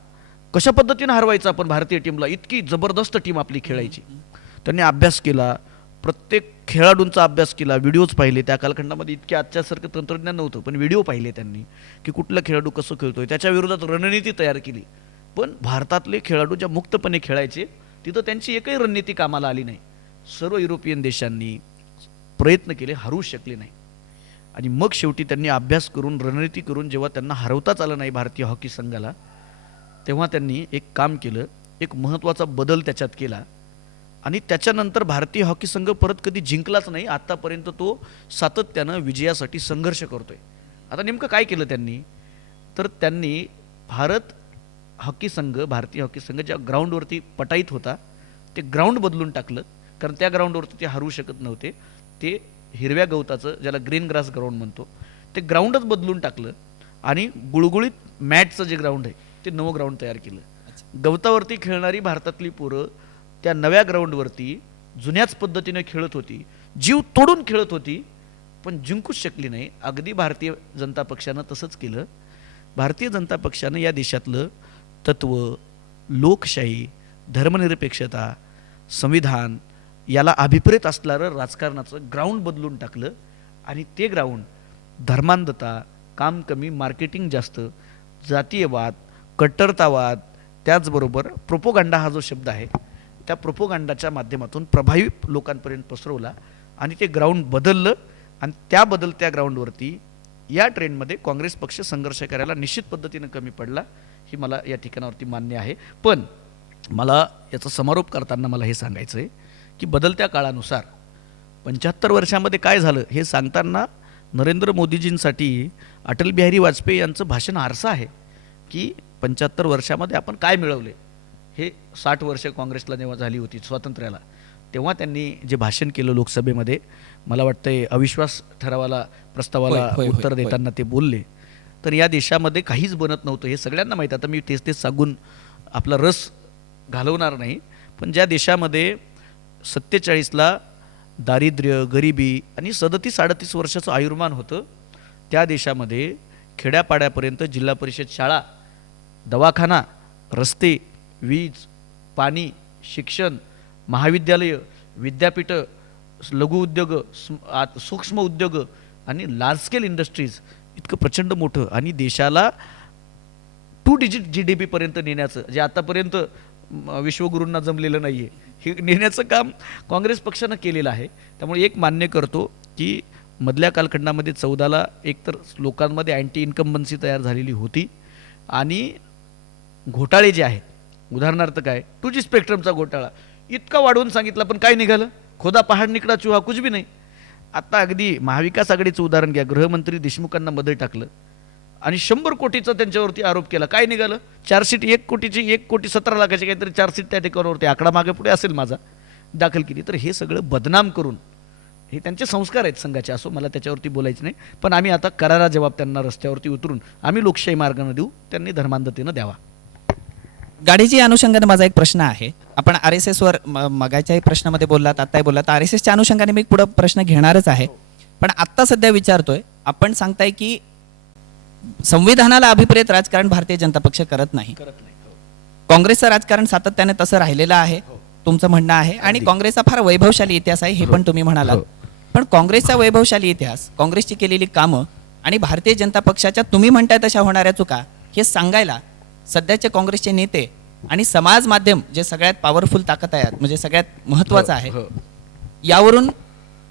कशा पद्धतीनं हरवायचं आपण भारतीय टीमला, इतकी जबरदस्त टीम आपली खेळायची. त्यांनी अभ्यास केला, प्रत्येक खेळाडूंचा अभ्यास केला, व्हिडिओज पाहिले. त्या कालखंडामध्ये इतके आजच्यासारखं तंत्रज्ञान नव्हतं, पण व्हिडिओ पाहिले त्यांनी की कुठला खेळाडू कसं खेळतोय, त्याच्या विरोधात रणनीती तयार केली. पण भारतातले खेळाडू ज्या मुक्तपणे खेळायचे तिथं त्यांची एकही रणनीती कामाला आली नाही. सर्व युरोपियन देशांनी प्रयत्न केले, हरू शकले नाही. आणि मग शेवटी त्यांनी अभ्यास करून रणनीती करून जेव्हा त्यांना हरवताच आलं नाही भारतीय हॉकी संघाला, तेव्हा त्यांनी एक काम केलं, एक महत्त्वाचा बदल त्याच्यात केला. आणि त्याच्यानंतर भारतीय हॉकी संघ परत कधी जिंकलाच नाही. आत्तापर्यंत तो सातत्यानं विजयासाठी संघर्ष करतोय. आता नेमकं काय केलं त्यांनी, तर त्यांनी भारत हॉकी संघ, भारतीय हॉकी संघ ज्या ग्राउंडवरती पटाईत होता ते ग्राउंड बदलून टाकलं. कारण त्या ग्राउंडवरती ते हरू शकत नव्हते. ते हिरव्या गवताचं, ज्याला ग्रीन ग्रास ग्राउंड म्हणतो, ते ग्राउंडच बदलून टाकलं. आणि गुळगुळीत मॅटचं जे ग्राउंड आहे ते नवं ग्राउंड तयार केलं. गवतावरती खेळणारी भारतातली पोरं त्या नव्या ग्राउंडवरती जुन्याच पद्धतीने खेळत होती, जीव तोडून खेळत होती, पण जिंकूच शकली नाही. अगदी भारतीय जनता पक्षानं तसंच केलं. भारतीय जनता पक्षानं या देशातलं तत्व, लोकशाही, धर्मनिरपेक्षता, संविधान याला अभिप्रेत असणारं राजकारणाचं ग्राउंड बदलून टाकलं. आणि ते ग्राउंड धर्मांधता, काम कमी, मार्केटिंग जास्त, जातीयवाद, कट्टरतावाद, त्याचबरोबर प्रोपोगंडा हा जो शब्द आहे त्या प्रोपोगंडाच्या माध्यमातून प्रभावी लोकांपर्यंत पसरवला. आणि ते ग्राउंड बदललं. आणि त्या बदलत्या ग्राउंडवरती या ट्रेंडमध्ये काँग्रेस पक्ष संघर्ष करायला निश्चित पद्धतीनं कमी पडला, ही मला या ठिकाणावरती मान्य आहे. पण मला याचा समारोप करताना मला हे सांगायचं आहे की बदलत्या काळानुसार 75 वर्षामध्ये काय झालं हे सांगताना नरेंद्र मोदीजींसाठी अटल बिहारी वाजपेयी यांचं भाषण आरसा आहे की 75 वर्षामध्ये आपण काय मिळवले. हे 60 वर्ष काँग्रेसला जेव्हा झाली होती स्वातंत्र्याला, तेव्हा त्यांनी जे भाषण केलं लोकसभेमध्ये, मला वाटतंय अविश्वास ठरावाला प्रस्तावाला उत्तर देताना ते बोलले. तर या देशामध्ये काहीच बनत नव्हतं हे सगळ्यांना माहीत. आता मी तेच सांगून आपला रस घालवणार नाही. पण ज्या देशामध्ये 47ला दारिद्र्य, गरिबी आणि 37-38 वर्षाचं आयुर्मान होतं, त्या देशामध्ये खेड्यापाड्यापर्यंत जिल्हा परिषद शाळा, दवाखाना, रस्ते, वीज, पाणी, शिक्षण, महाविद्यालय, विद्यापीठं, लघुउद्योग, सूक्ष्म उद्योग आणि लार्ज स्केल इंडस्ट्रीज इतकं प्रचंड मोठं, आणि देशाला 2 डिजिट GDP पर्यंत नेण्याचं, जे आतापर्यंत विश्वगुरूंना जमलेलं नाही आहे, हे नेण्याचं काम काँग्रेस पक्षानं केलेलं आहे. त्यामुळे एक मान्य करतो की मधल्या कालखंडामध्ये 14ला एकतर लोकांमध्ये अँटी इन्कम्बन्सी तयार झालेली होती. आणि घोटाळे जे आहेत, उदाहरणार्थ काय 2G स्पेक्ट्रमचा घोटाळा इतका वाढवून सांगितला, पण काय निघालं, खोदा पहाड निकडा चुहा कुछ भी नाही. आता अगदी महाविकास आघाडीचं उदाहरण घ्या, गृहमंत्री देशमुखांना मध्ये टाकलं आणि 100 कोटीचा त्यांच्यावरती आरोप केला. काय निघालं, चार्जशीट 1 कोटीची, 1,17,00,000ची काहीतरी चार्जशीट त्या ठिकाणावरती, आकडा मागे पुढे असेल माझा, दाखल केली. तर हे सगळं बदनाम करून, हे त्यांचे संस्कार आहेत संघाचे, असो, मला त्याच्यावरती बोलायचं नाही. पण आम्ही आता करारा जबाब त्यांना रस्त्यावरती उतरून आम्ही लोकशाही मार्गाने देऊ, त्यांनी धर्मांधतेनं द्यावा. गाडीची अनुषंगाने माझा एक प्रश्न आहे. आपण RSS वर मगाच्याही प्रश्नामध्ये बोललात, आत्ताही बोललात. RSSच्या अनुषंगाने मी पुढे प्रश्न घेणारच आहे. पण आत्ता सध्या विचारतोय, आपण सांगताय की संविधानाला अभिप्रेत राजकारण भारतीय जनता पक्ष करत नाही. काँग्रेसचं राजकारण सातत्याने तसं राहिलेलं आहे, तुमचं म्हणणं आहे. आणि काँग्रेसचा फार वैभवशाली इतिहास आहे, हे पण तुम्ही म्हणालात. पण काँग्रेसचा वैभवशाली इतिहास, काँग्रेसची केलेली कामं आणि भारतीय जनता पक्षाच्या तुम्ही म्हणताय तशा होणाऱ्या चुका, हे सांगायला सध्याचे काँग्रेसचे नेते आणि समाज माध्यम, जे सगळ्यात पॉवरफुल ताकद आहे, म्हणजे सगळ्यात महत्त्वाचं आहे, यावरून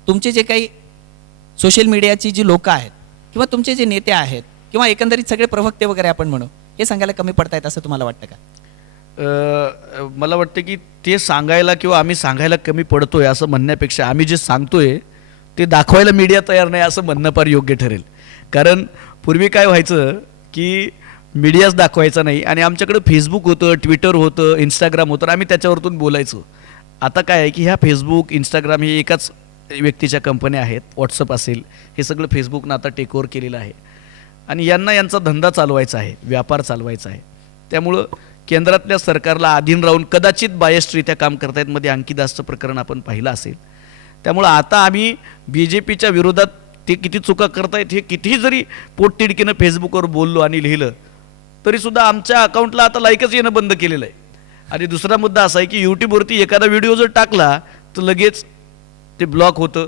तुमचे जे काही सोशल मीडियाची जी लोक आहेत किंवा तुमचे जे नेते आहेत किंवा एकंदरीत सगळे प्रवक्ते वगैरे आपण म्हणू, हे सांगायला कमी पडतायत असं तुम्हाला वाटतं का? मला वाटतं की ते सांगायला किंवा आम्ही सांगायला कमी पडतोय असं म्हणण्यापेक्षा आम्ही जे सांगतोय ते दाखवायला मीडिया तयार नाही असं म्हणणं फार योग्य ठरेल. कारण पूर्वी काय व्हायचं की मीडियाच दाखवायचा नाही आणि आमच्याकडे फेसबुक होतं, ट्विटर होतं, इंस्टाग्राम होतं, आम्ही त्याच्यावरतून बोलायचो. आता काय आहे की ह्या फेसबुक, इंस्टाग्राम हे एकाच व्यक्तीच्या कंपन्या आहेत. व्हॉट्सअप असेल, हे सगळं फेसबुकनं आता टेक ओव्हर केलेलं आहे आणि यांचा धंदा चालवायचा आहे, व्यापार चालवायचा आहे. त्यामुळं केंद्रातल्या सरकारला अधीन राहून कदाचित बायस्टरित्या काम करतायत. मध्ये अंकिदासचं प्रकरण आपण पाहिलं असेल. त्यामुळं आता आम्ही BJPच्या विरोधात ते किती चुका करतायत हे कितीही जरी पोटतिडकीनं फेसबुकवर बोललो आणि लिहिलं तरीसुद्धा आमच्या अकाउंटला आता लाईकच येणं बंद केलेलं आहे. आणि दुसरा मुद्दा असा आहे की यूट्यूबवरती एखादा व्हिडिओ जर टाकला तर लगेच ते ब्लॉक होतं,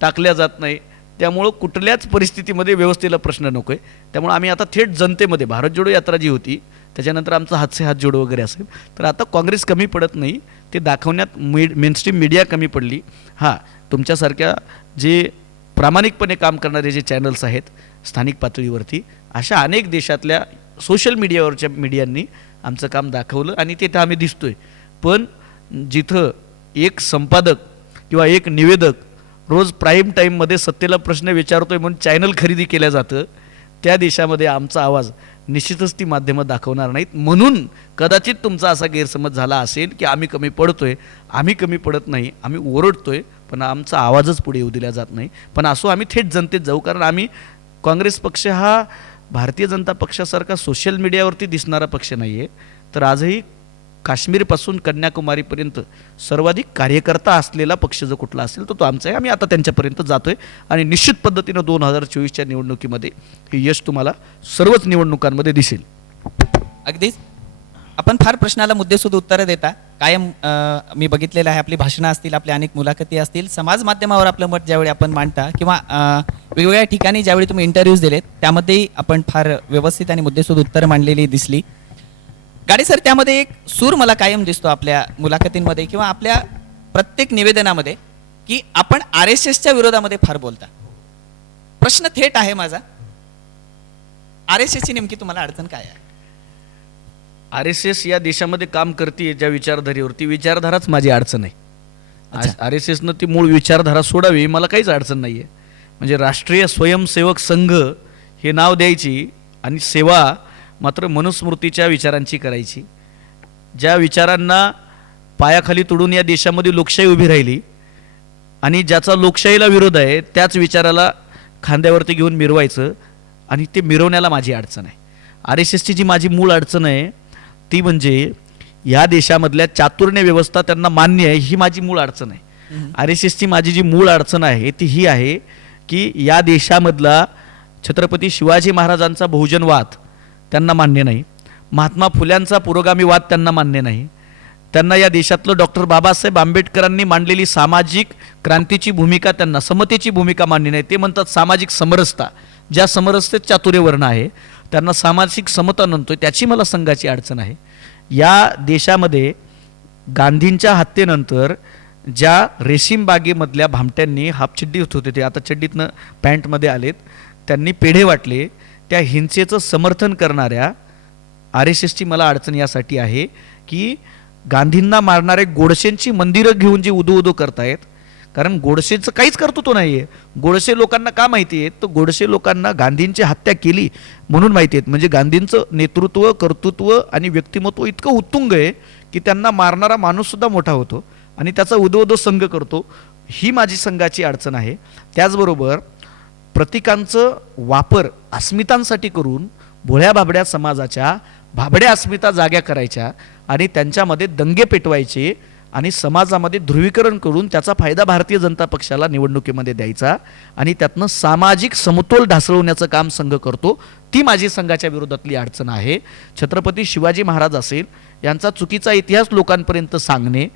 टाकल्या जात नाही. त्यामुळं कुठल्याच परिस्थितीमध्ये व्यवस्थेला प्रश्न नको आहे. त्यामुळे आम्ही आता थेट जनतेमध्ये, भारत जोडो यात्रा जी होती त्याच्यानंतर आमचा हात से हात जोडो वगैरे असेल, तर आता काँग्रेस कमी पडत नाही. ते दाखवण्यात मेनस्ट्रीम मीडिया कमी पडली. हां, तुमच्यासारख्या जे प्रामाणिकपणे काम करणारे जे चॅनल्स आहेत स्थानिक पातळीवरती, अशा अनेक देशातल्या सोशल मीडियावरच्या मीडियांनी आमचं काम दाखवलं आणि ते तर आम्ही दिसतोय. पण जिथं एक संपादक किंवा एक निवेदक रोज प्राईम टाईममध्ये सत्तेला प्रश्न विचारतोय म्हणून चॅनल खरेदी केलं जातं, त्या देशामध्ये आमचा आवाज निश्चितच ती माध्यमं दाखवणार नाहीत. म्हणून कदाचित तुमचा असा गैरसमज झाला असेल की आम्ही कमी पडतोय. आम्ही कमी पडत नाही, आम्ही ओरडतोय, पण आमचा आवाजच पुढे येऊ दिला जात नाही. पण असो, आम्ही थेट जनतेत जाऊ. कारण आम्ही काँग्रेस पक्ष हा भारतीय जनता पक्षासारखा सोशल मीडियावरती दिसणारा पक्ष नाही आहे. तर आजही काश्मीरपासून कन्याकुमारीपर्यंत सर्वाधिक कार्यकर्ता असलेला पक्ष जो कुठला असेल तो आमचा आहे. आम्ही आता त्यांच्यापर्यंत जातोय आणि निश्चित पद्धतीनं 2024च्या निवडणुकीमध्ये हे यश तुम्हाला सर्वच निवडणुकांमध्ये दिसेल. अगदीच आपण फार प्रश्नाला मुद्देसूद उत्तरं देता. कायम मी बघितलेलं आहे, आपली भाषणं असतील, आपल्या अनेक मुलाखती असतील, समाज माध्यमावर आपलं मत ज्यावेळी आपण मांडता किंवा वेगवेगळ्या ठिकाणी ज्यावेळी तुम्ही इंटरव्ह्यूज दिलेत त्यामध्येही आपण फार व्यवस्थित आणि मुद्देसूद उत्तरं मांडलेली दिसली. गाडे सर, त्यामध्ये एक सूर मला कायम दिसतो आपल्या मुलाखतींमध्ये किंवा आपल्या प्रत्येक निवेदनामध्ये की आपण RSSच्या विरोधामध्ये फार बोलता. प्रश्न थेट आहे माझा, RSSची नेमकी तुम्हाला अडचण काय आहे? RSS या देशामध्ये काम करते ज्या विचारधारेवरती, विचारधाराच माझी अडचण आहे. RSSनं ती मूळ विचारधारा सोडावी, मला काहीच अडचण नाही आहे. म्हणजे राष्ट्रीय स्वयंसेवक संघ हे नाव द्यायची आणि सेवा मात्र मनुस्मृतीच्या विचारांची करायची. ज्या विचारांना पायाखाली तोडून या देशामध्ये लोकशाही उभी राहिली आणि ज्याचा लोकशाहीला विरोध आहे त्याच विचाराला खांद्यावरती घेऊन मिरवायचं आणि ते मिरवण्याला माझी अडचण आहे. RSSची जी माझी मूळ अडचण आहे ती म्हणजे या देशामधल्या चातुर्ण्य व्यवस्था त्यांना मान्य आहे, ही माझी मूळ अडचण आहे. RSSची माझी जी मूळ अडचण आहे ती ही आहे की या देशामधला छत्रपती शिवाजी महाराजांचा बहुजनवाद त्यांना मान्य नाही, महात्मा फुल्यांचा पुरोगामीवाद त्यांना मान्य नाही, त्यांना या देशातलं डॉक्टर बाबासाहेब आंबेडकरांनी मांडलेली सामाजिक क्रांतीची भूमिका, त्यांना समतेची भूमिका मान्य नाही. ते म्हणतात सामाजिक समरसता, ज्या समरसतेत चातुर्यवर्ण आहे त्यांना सामाजिक समता नंतोय, त्याची मला संघाची अडचण आहे. या देशामध्ये गांधींच्या हत्येनंतर ज्या रेशीम बागेमधल्या भामट्यांनी हाफचिड्डी होते ते आता चड्डीतनं पॅन्टमध्ये आलेत, त्यांनी पेढे वाटले, त्या हिंसेचं समर्थन करणाऱ्या RSSची मला अडचण यासाठी आहे की गांधींना मारणारे गोडसेंची मंदिरं घेऊन जी उदो उदो करतायत. कारण गोडसेचं काहीच कर्तृत्व नाही आहे. गोडसे लोकांना का माहिती आहे? तर गोडसे लोकांना गांधींची हत्या केली म्हणून माहिती आहेत. म्हणजे गांधींचं नेतृत्व, कर्तृत्व आणि व्यक्तिमत्व इतकं उत्तुंग आहे की त्यांना मारणारा माणूससुद्धा मोठा होतो आणि त्याचा उदो उदो संघ करतो. ही माझी संघाची अडचण आहे. त्याचबरोबर प्रतीकांचं वापर अस्मितांसाठी करून भोळ्या बाबड्या समाजाच्या भाबड्या अस्मिता जाग्या करायच्या आणि त्यांच्यामध्ये दंगे पेटवायचे आणि समाजामध्ये ध्रुवीकरण करून त्याचा फायदा भारतीय जनता पक्षाला निवडणुकीमध्ये द्यायचा आणि त्यातनं सामाजिक समतोल ढासळवण्याचं काम संघ करतो. ती माझी संघाच्या विरोधातली अडचण आहे. छत्रपती शिवाजी महाराज असेल यांचा चुकीचा इतिहास लोकांपर्यंत सांगणे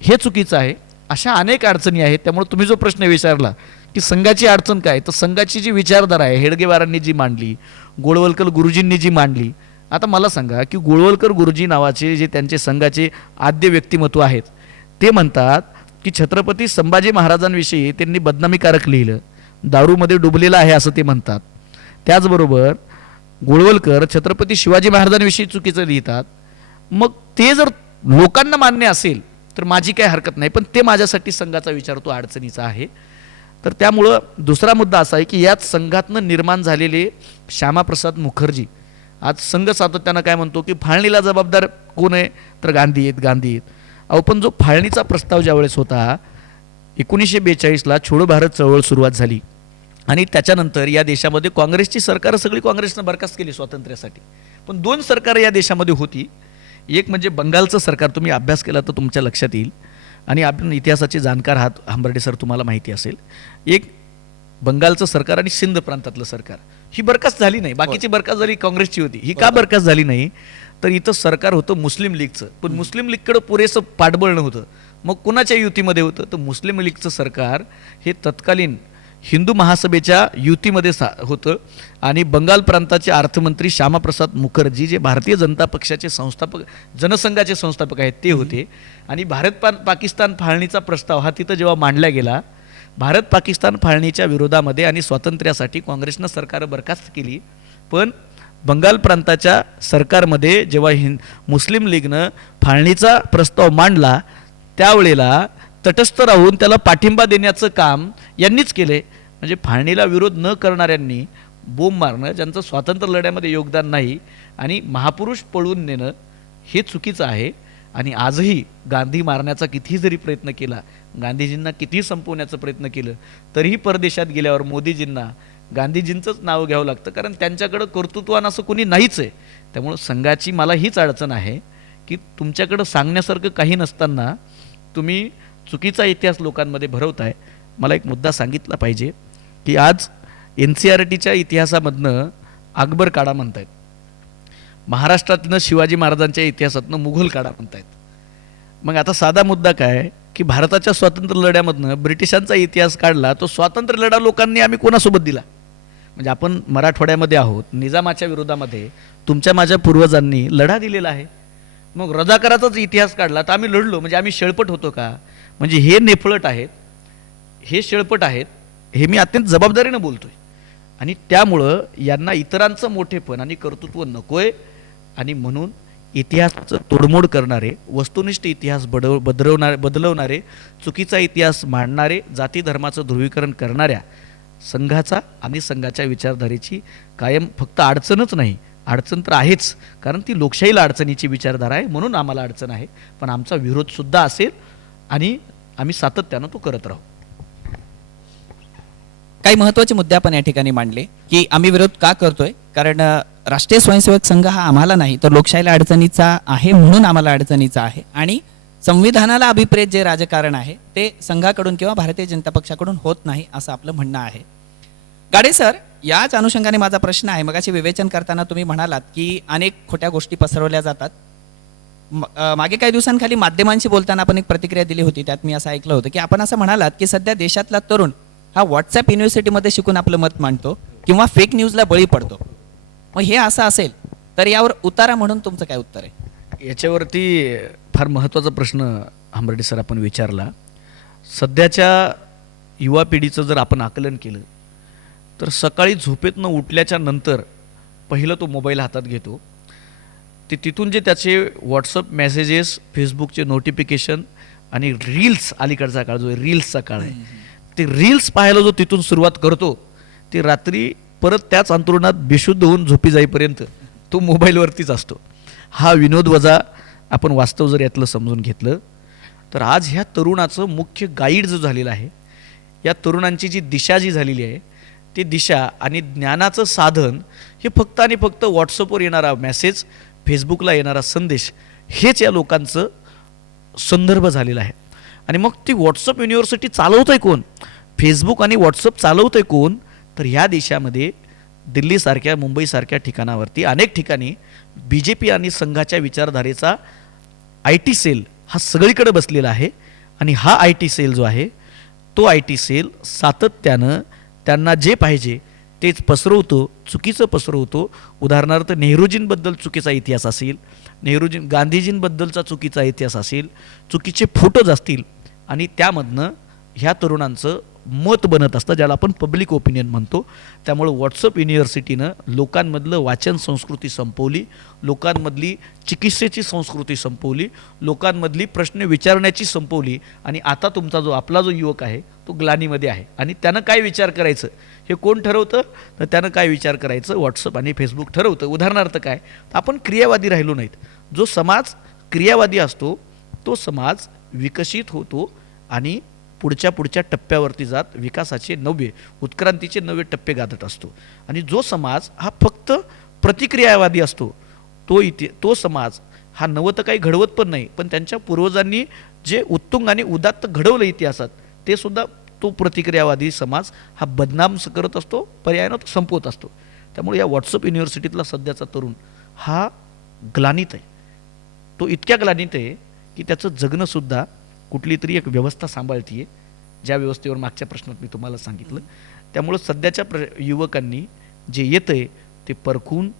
हे चुकीचं आहे. अशा अनेक अडचणी आहेत. त्यामुळे तुम्ही जो प्रश्न विचारला की संघाची अडचण काय, तर संघाची जी विचारधारा आहे हेडगेवारांनी जी मांडली, गोळवलकर गुरुजींनी जी मांडली. आता मला सांगा की गोळवलकर गुरुजी नावाचे जे त्यांचे संघाचे आद्य व्यक्तिमत्व आहेत ते म्हणतात की छत्रपती संभाजी महाराजांविषयी त्यांनी बदनामीकारक लिहिलं, दारूमध्ये डुबलेलं आहे असं ते म्हणतात. त्याचबरोबर गोळवलकर छत्रपती शिवाजी महाराजांविषयी चुकीचं लिहितात मग ते जर लोकांना मान्य असेल तर माझी काही हरकत नाही, पण ते माझ्यासाठी संघाचा विचार तो अडचणीचा आहे. तर त्यामुळं दुसरा मुद्दा असा आहे की यात संघातनं निर्माण झालेले श्यामाप्रसाद मुखर्जी आज संघ सातत्यानं काय म्हणतो की फाळणीला जबाबदार कोण आहे, तर गांधी आहेत. अहो पण जो फाळणीचा प्रस्ताव ज्यावेळेस होता 1942ला छोडो भारत चळवळ सुरुवात झाली आणि त्याच्यानंतर या देशामध्ये काँग्रेसची सरकारं सगळी काँग्रेसनं बरखास्त केली स्वातंत्र्यासाठी. पण 2 सरकारं या देशामध्ये होती. एक म्हणजे बंगालचं सरकार, तुम्ही अभ्यास केला तर तुमच्या लक्षात येईल आणि आपण इतिहासाचे जाणकार आहात हंबर्डे सर, तुम्हाला माहिती असेल. एक बंगालचं सरकार आणि सिंध प्रांतातलं सरकार ही बरखास्त झाली नाही. बाकीची बरखास्त झाली काँग्रेसची होती, ही का बरखास्त झाली नाही, तर इथं सरकार होतं मुस्लिम लीगचं, पण मुस्लिम लीगकडं पुरेसं पाठबळ नव्हतं. मग कुणाच्या युतीमध्ये होतं, तर मुस्लिम लीगचं सरकार हे तत्कालीन हिंदू महासभेच्या युतीमध्ये होतं आणि बंगाल प्रांताचे अर्थमंत्री श्यामाप्रसाद मुखर्जी जे भारतीय जनता पक्षाचे संस्थापक, जनसंघाचे संस्थापक आहेत ते होते. आणि भारत पाकिस्तान फाळणीचा प्रस्ताव हा तिथं जेव्हा मांडला गेला, भारत पाकिस्तान फाळणीच्या विरोधामध्ये आणि स्वातंत्र्यासाठी काँग्रेसनं सरकारं बरखास्त केली. पण बंगाल प्रांताच्या सरकारमध्ये जेव्हा मुस्लिम लीगनं फाळणीचा प्रस्ताव मांडला त्यावेळेला तटस्थ राहून त्याला पाठिंबा देण्याचं काम यांनीच केले. म्हणजे फाळणीला विरोध न करणाऱ्यांनी बोंब मारणं, ज्यांचं स्वातंत्र्य लढ्यामध्ये योगदान नाही आणि महापुरुष पळवून नेणं हे चुकीचं आहे. आणि आजही गांधी मारण्याचा कितीही जरी प्रयत्न केला, गांधीजींना कितीही संपवण्याचा प्रयत्न केलं, तरीही परदेशात गेल्यावर मोदीजींना गांधीजींचंच नाव घ्यावं लागतं, कारण त्यांच्याकडं कर्तृत्वान असं कोणी नाहीच आहे. त्यामुळं संघाची मला हीच अडचण आहे की तुमच्याकडं सांगण्यासारखं काही नसताना तुम्ही चुकीचा इतिहास लोकांमध्ये भरवताय. मला एक मुद्दा सांगितला पाहिजे की आज NCERTच्या इतिहासामधनं अकबर काढा म्हणतायत, महाराष्ट्रातनं शिवाजी महाराजांच्या इतिहासातनं मुघल काढा म्हणतायत. मग आता साधा मुद्दा काय की भारताच्या स्वातंत्र्य लढ्यामधनं ब्रिटिशांचा इतिहास काढला, तो स्वातंत्र्य लढा लोकांनी आम्ही कोणासोबत दिला? म्हणजे आपण मराठवाड्यामध्ये आहोत, निजामाच्या विरोधामध्ये तुमच्या माझ्या पूर्वजांनी लढा दिलेला आहे. मग रजाकाराचाच इतिहास काढला तर आम्ही लढलो म्हणजे आम्ही शेळपट होतो का? म्हणजे हे नेफळट आहेत, हे शेळपट आहेत, हे मी अत्यंत जबाबदारीनं बोलतोय. आणि त्यामुळं यांना इतरांचं मोठेपण आणि कर्तृत्व नकोय आणि म्हणून इतिहासाचं तोडमोड करणारे, वस्तुनिष्ठ इतिहास बदलवणारे, चुकीचा इतिहास मांडणारे, जाती धर्माचं ध्रुवीकरण करणाऱ्या संघाचा आणि संघाच्या विचारधारेची कायम फक्त अडचणच नाही, अडचण तर आहेच, कारण ती लोकशाहीला अडचणीची विचारधारा आहे, म्हणून आम्हाला अडचण आहे. पण आमचा विरोधसुद्धा असेल आणि आम्ही सातत्यानं तो करत राहू. काही महत्त्वाचे मुद्दे आपण या ठिकाणी मांडले की आम्ही विरोध का करतोय, कारण राष्ट्रीय स्वयंसेवक संघ हा आम्हाला नाही तर लोकशाहीला अडचणीचा आहे, म्हणून आम्हाला अडचणीचा आहे. आणि संविधानाला अभिप्रेत जे राजकारण आहे ते संघाकडून किंवा भारतीय जनता पक्षाकडून होत नाही असं आपलं म्हणणं आहे. गाडे सर, याच अनुषंगाने माझा प्रश्न आहे. मगाशी विवेचन करताना तुम्ही म्हणालात की अनेक खोट्या गोष्टी पसरवल्या जातात. मागे काही दिवसांखाली माध्यमांशी बोलताना आपण एक प्रतिक्रिया दिली होती, त्यात मी असं ऐकलं होतं की आपण असं म्हणालात की सध्या देशातला तरुण हा व्हॉट्सअप युनिव्हर्सिटीमध्ये शिकून आपलं मत मांडतो किंवा फेक न्यूजला बळी पडतो. मग हे असं असेल तर यावर उतारा म्हणून तुमचं काय उत्तर आहे? याच्यावरती फार महत्त्वाचा प्रश्न हंबर्डे सर आपण विचारला. सध्याच्या युवा पिढीचं जर आपण आकलन केलं तर सकाळी झोपेतनं उठल्याच्या नंतर पहिलं तो मोबाईल हातात घेतो, ते तिथून जे त्याचे व्हॉट्सअप मेसेजेस, फेसबुकचे नोटिफिकेशन आणि रील्स, अलीकडचा काळ जो रील्सचा काळ आहे, ते रील्स पाहायला जो तिथून सुरुवात करतो ते रात्री परत त्याच अंथरुणात बेशुद्ध होऊन झोपी जाईपर्यंत तो मोबाईलवरतीच असतो. हा विनोद वजा आपण वास्तव जर यातलं समजून घेतलं तर आज ह्या तरुणाचं मुख्य गाईड जो झालेला आहे, या तरुणांची जी दिशा जी झालेली आहे, ती दिशा आणि ज्ञानाचं साधन हे फक्त आणि फक्त व्हॉट्सअपवर येणारा मेसेज, फेसबुकला येणारा संदेश हेच या लोकांचं संदर्भ झालेला आहे. आणि मग ती व्हॉट्सअप युनिव्हर्सिटी चालवतं आहे कोण? फेसबुक आणि व्हॉट्सअप चालवतं आहे कोण? तर ह्या देशामध्ये दिल्लीसारख्या, मुंबईसारख्या ठिकाणावरती अनेक ठिकाणी BJP आणि संघाच्या विचारधारेचा IT सेल हा सगळीकडे बसलेला आहे. आणि हा IT सेल जो आहे तो IT सेल सातत्यानं त्यांना जे पाहिजे तेच पसरवतो, चुकीचं पसरवतो. उदाहरणार्थ नेहरूजींबद्दल चुकीचा इतिहास असेल, गांधीजींबद्दलचा चुकीचा इतिहास असेल, चुकीचे फोटोज असतील आणि त्यामधनं ह्या तरुणांचं मत बनत असतं, ज्याला आपण पब्लिक ओपिनियन म्हणतो. त्यामुळं व्हॉट्सअप युनिव्हर्सिटीनं लोकांमधलं वाचन संस्कृती संपवली, लोकांमधली चिकित्सेची संस्कृती संपवली, लोकांमधली प्रश्न विचारण्याची संपवली. आणि आता तुमचा आपला जो युवक आहे तो ग्लानीमध्ये आहे. आणि त्यानं काय विचार करायचं हे कोण ठरवतं? तर त्यानं काय विचार करायचं व्हॉट्सअप आणि फेसबुक ठरवतं. उदाहरणार्थ काय, आपण क्रियावादी राहिलो नाहीत. जो समाज क्रियावादी असतो तो समाज विकसित होतो आणि पुढच्या टप्प्यावरती जात विकासाचे नवे, उत्क्रांतीचे नवे टप्पे गाठत असतो. आणि जो समाज हा फक्त प्रतिक्रियावादी असतो तो समाज हा नवं तर काही घडवत पण नाही, पण त्यांच्या पूर्वजांनी जे उत्तुंग आणि उदात्त घडवलं इतिहासात ते सुद्धा तो प्रतिक्रियावादी समाज हा बदनाम करत असतो, पर्यायानं तो संपवत असतो. त्यामुळे या व्हॉट्सअप युनिव्हर्सिटीतला सध्याचा तरुण हा ग्लानीत आहे. तो इतक्या ग्लानीत आहे की त्याचं जगणंसुद्धा कुठली तरी एक व्यवस्था सांभाळती आहे, ज्या व्यवस्थेवर मागच्या प्रश्नात मी तुम्हाला सांगितलं. त्यामुळं सध्याच्या युवकांनी जे येतं आहे ते परखून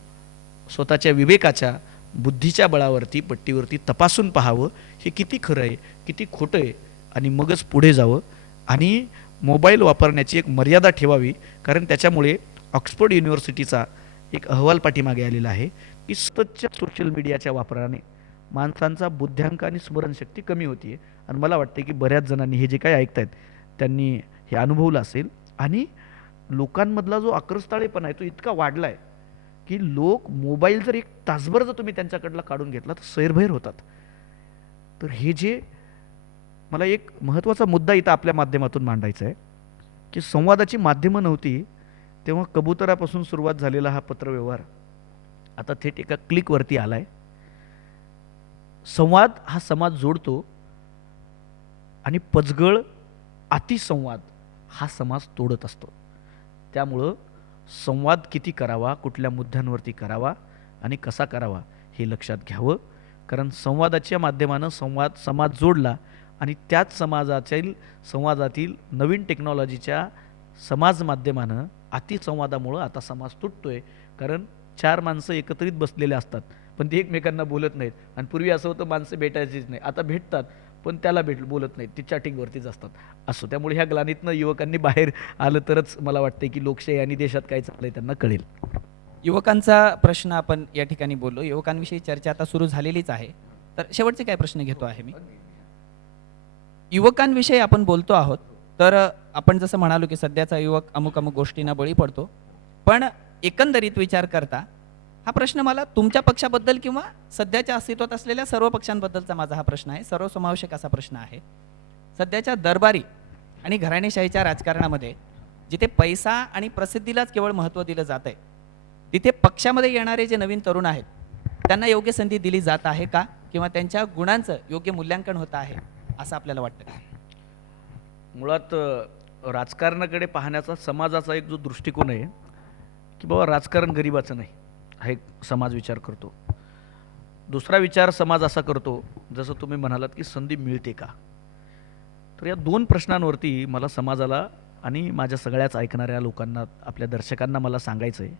स्वतःच्या विवेकाच्या बुद्धीच्या बळावरती पट्टीवरती तपासून पाहावं हे किती खरं आहे किती खोटं आहे, आणि मगच पुढे जावं. आणि मोबाईल वापरण्याची एक मर्यादा ठेवावी, कारण त्याच्यामुळे ऑक्सफोर्ड युनिव्हर्सिटीचा एक अहवाल पाठीमागे आलेला आहे की सततच्या सोशल मीडियाच्या वापराने माणसांचा बुद्ध्यांक आणि स्मरणशक्ती कमी होती आहे. आणि मला वाटतं की बऱ्याच जणांनी हे जे काही ऐकतायत त्यांनी हे अनुभवलं असेल. आणि लोकांमधला जो आक्रस्ताळेपणा आहे तो इतका वाढला आहे की लोक मोबाईल जर एक तासभर जर तुम्ही त्यांच्याकडला काढून घेतला तर सैरभैर होतात. तर हे जे मला एक महत्त्वाचा मुद्दा इथं आपल्या माध्यमातून मांडायचा आहे की संवादाची माध्यमं नव्हती तेव्हा कबुतरापासून सुरुवात झालेला हा पत्रव्यवहार आता थेट एका क्लिकवरती आला आहे. संवाद हा समाज जोडतो आणि पचगळ अतिसंवाद हा समाज तोडत असतो. त्यामुळं संवाद किती करावा, कुठल्या मुद्द्यांवरती करावा आणि कसा करावा हे लक्षात घ्यावं. कारण संवादाच्या माध्यमानं समाज जोडला आणि त्याच समाजातील नवीन टेक्नॉलॉजीच्या समाज माध्यमानं अतिसंवादामुळं आता समाज तुटतोय. कारण 4 माणसं एकत्रित बसलेले असतात पण ते एकमेकांना बोलत नाहीत. आणि पूर्वी असं होतं माणसं भेटायचीच नाही, आता भेटतात पण त्याला बोलत नाहीत, ती चॅटिंगवरतीच असतात असं. त्यामुळे ह्या ग्लानीतनं युवकांनी बाहेर आलं तरच मला वाटतं की लोकशाही आणि देशात काय चाललंय त्यांना कळेल. युवकांचा प्रश्न आपण या ठिकाणी बोललो, युवकांविषयी चर्चा आता सुरू झालेलीच आहे. तर शेवटचे काय प्रश्न घेतो आहे मी. युवकांविषयी आपण बोलतो आहोत तर आपण जसं म्हणालो की सध्याचा युवक अमुक गोष्टींना बळी पडतो, पण एकंदरीत विचार करता हा प्रश्न मला तुमच्या पक्षाबद्दल किंवा सध्याच्या अस्तित्वात असलेल्या सर्व पक्षांबद्दलचा माझा हा प्रश्न आहे, सर्वसमावेशक असा प्रश्न आहे. सध्याच्या दरबारी आणि घराणेशाहीच्या राजकारणामध्ये जिथे पैसा आणि प्रसिद्धीलाच केवळ महत्त्व दिलं जात आहे, तिथे पक्षामध्ये येणारे जे नवीन तरुण आहेत त्यांना योग्य संधी दिली जात आहे का, किंवा त्यांच्या गुणांचं योग्य मूल्यांकन होतं आहे असं आपल्याला वाटतं का? मुळात राजकारणाकडे पाहण्याचा समाजाचा एक जो दृष्टिकोन आहे की बाबा राजकारण गरिबाचं नाही हा एक समाज विचार करतो. दुसरा विचार समाज असा करतो जसं तुम्ही म्हणालात की संधी मिळते का. तर या 2 प्रश्नांवरती मला समाजाला आणि माझ्या सगळ्याच ऐकणाऱ्या लोकांना, आपल्या दर्शकांना मला सांगायचं आहे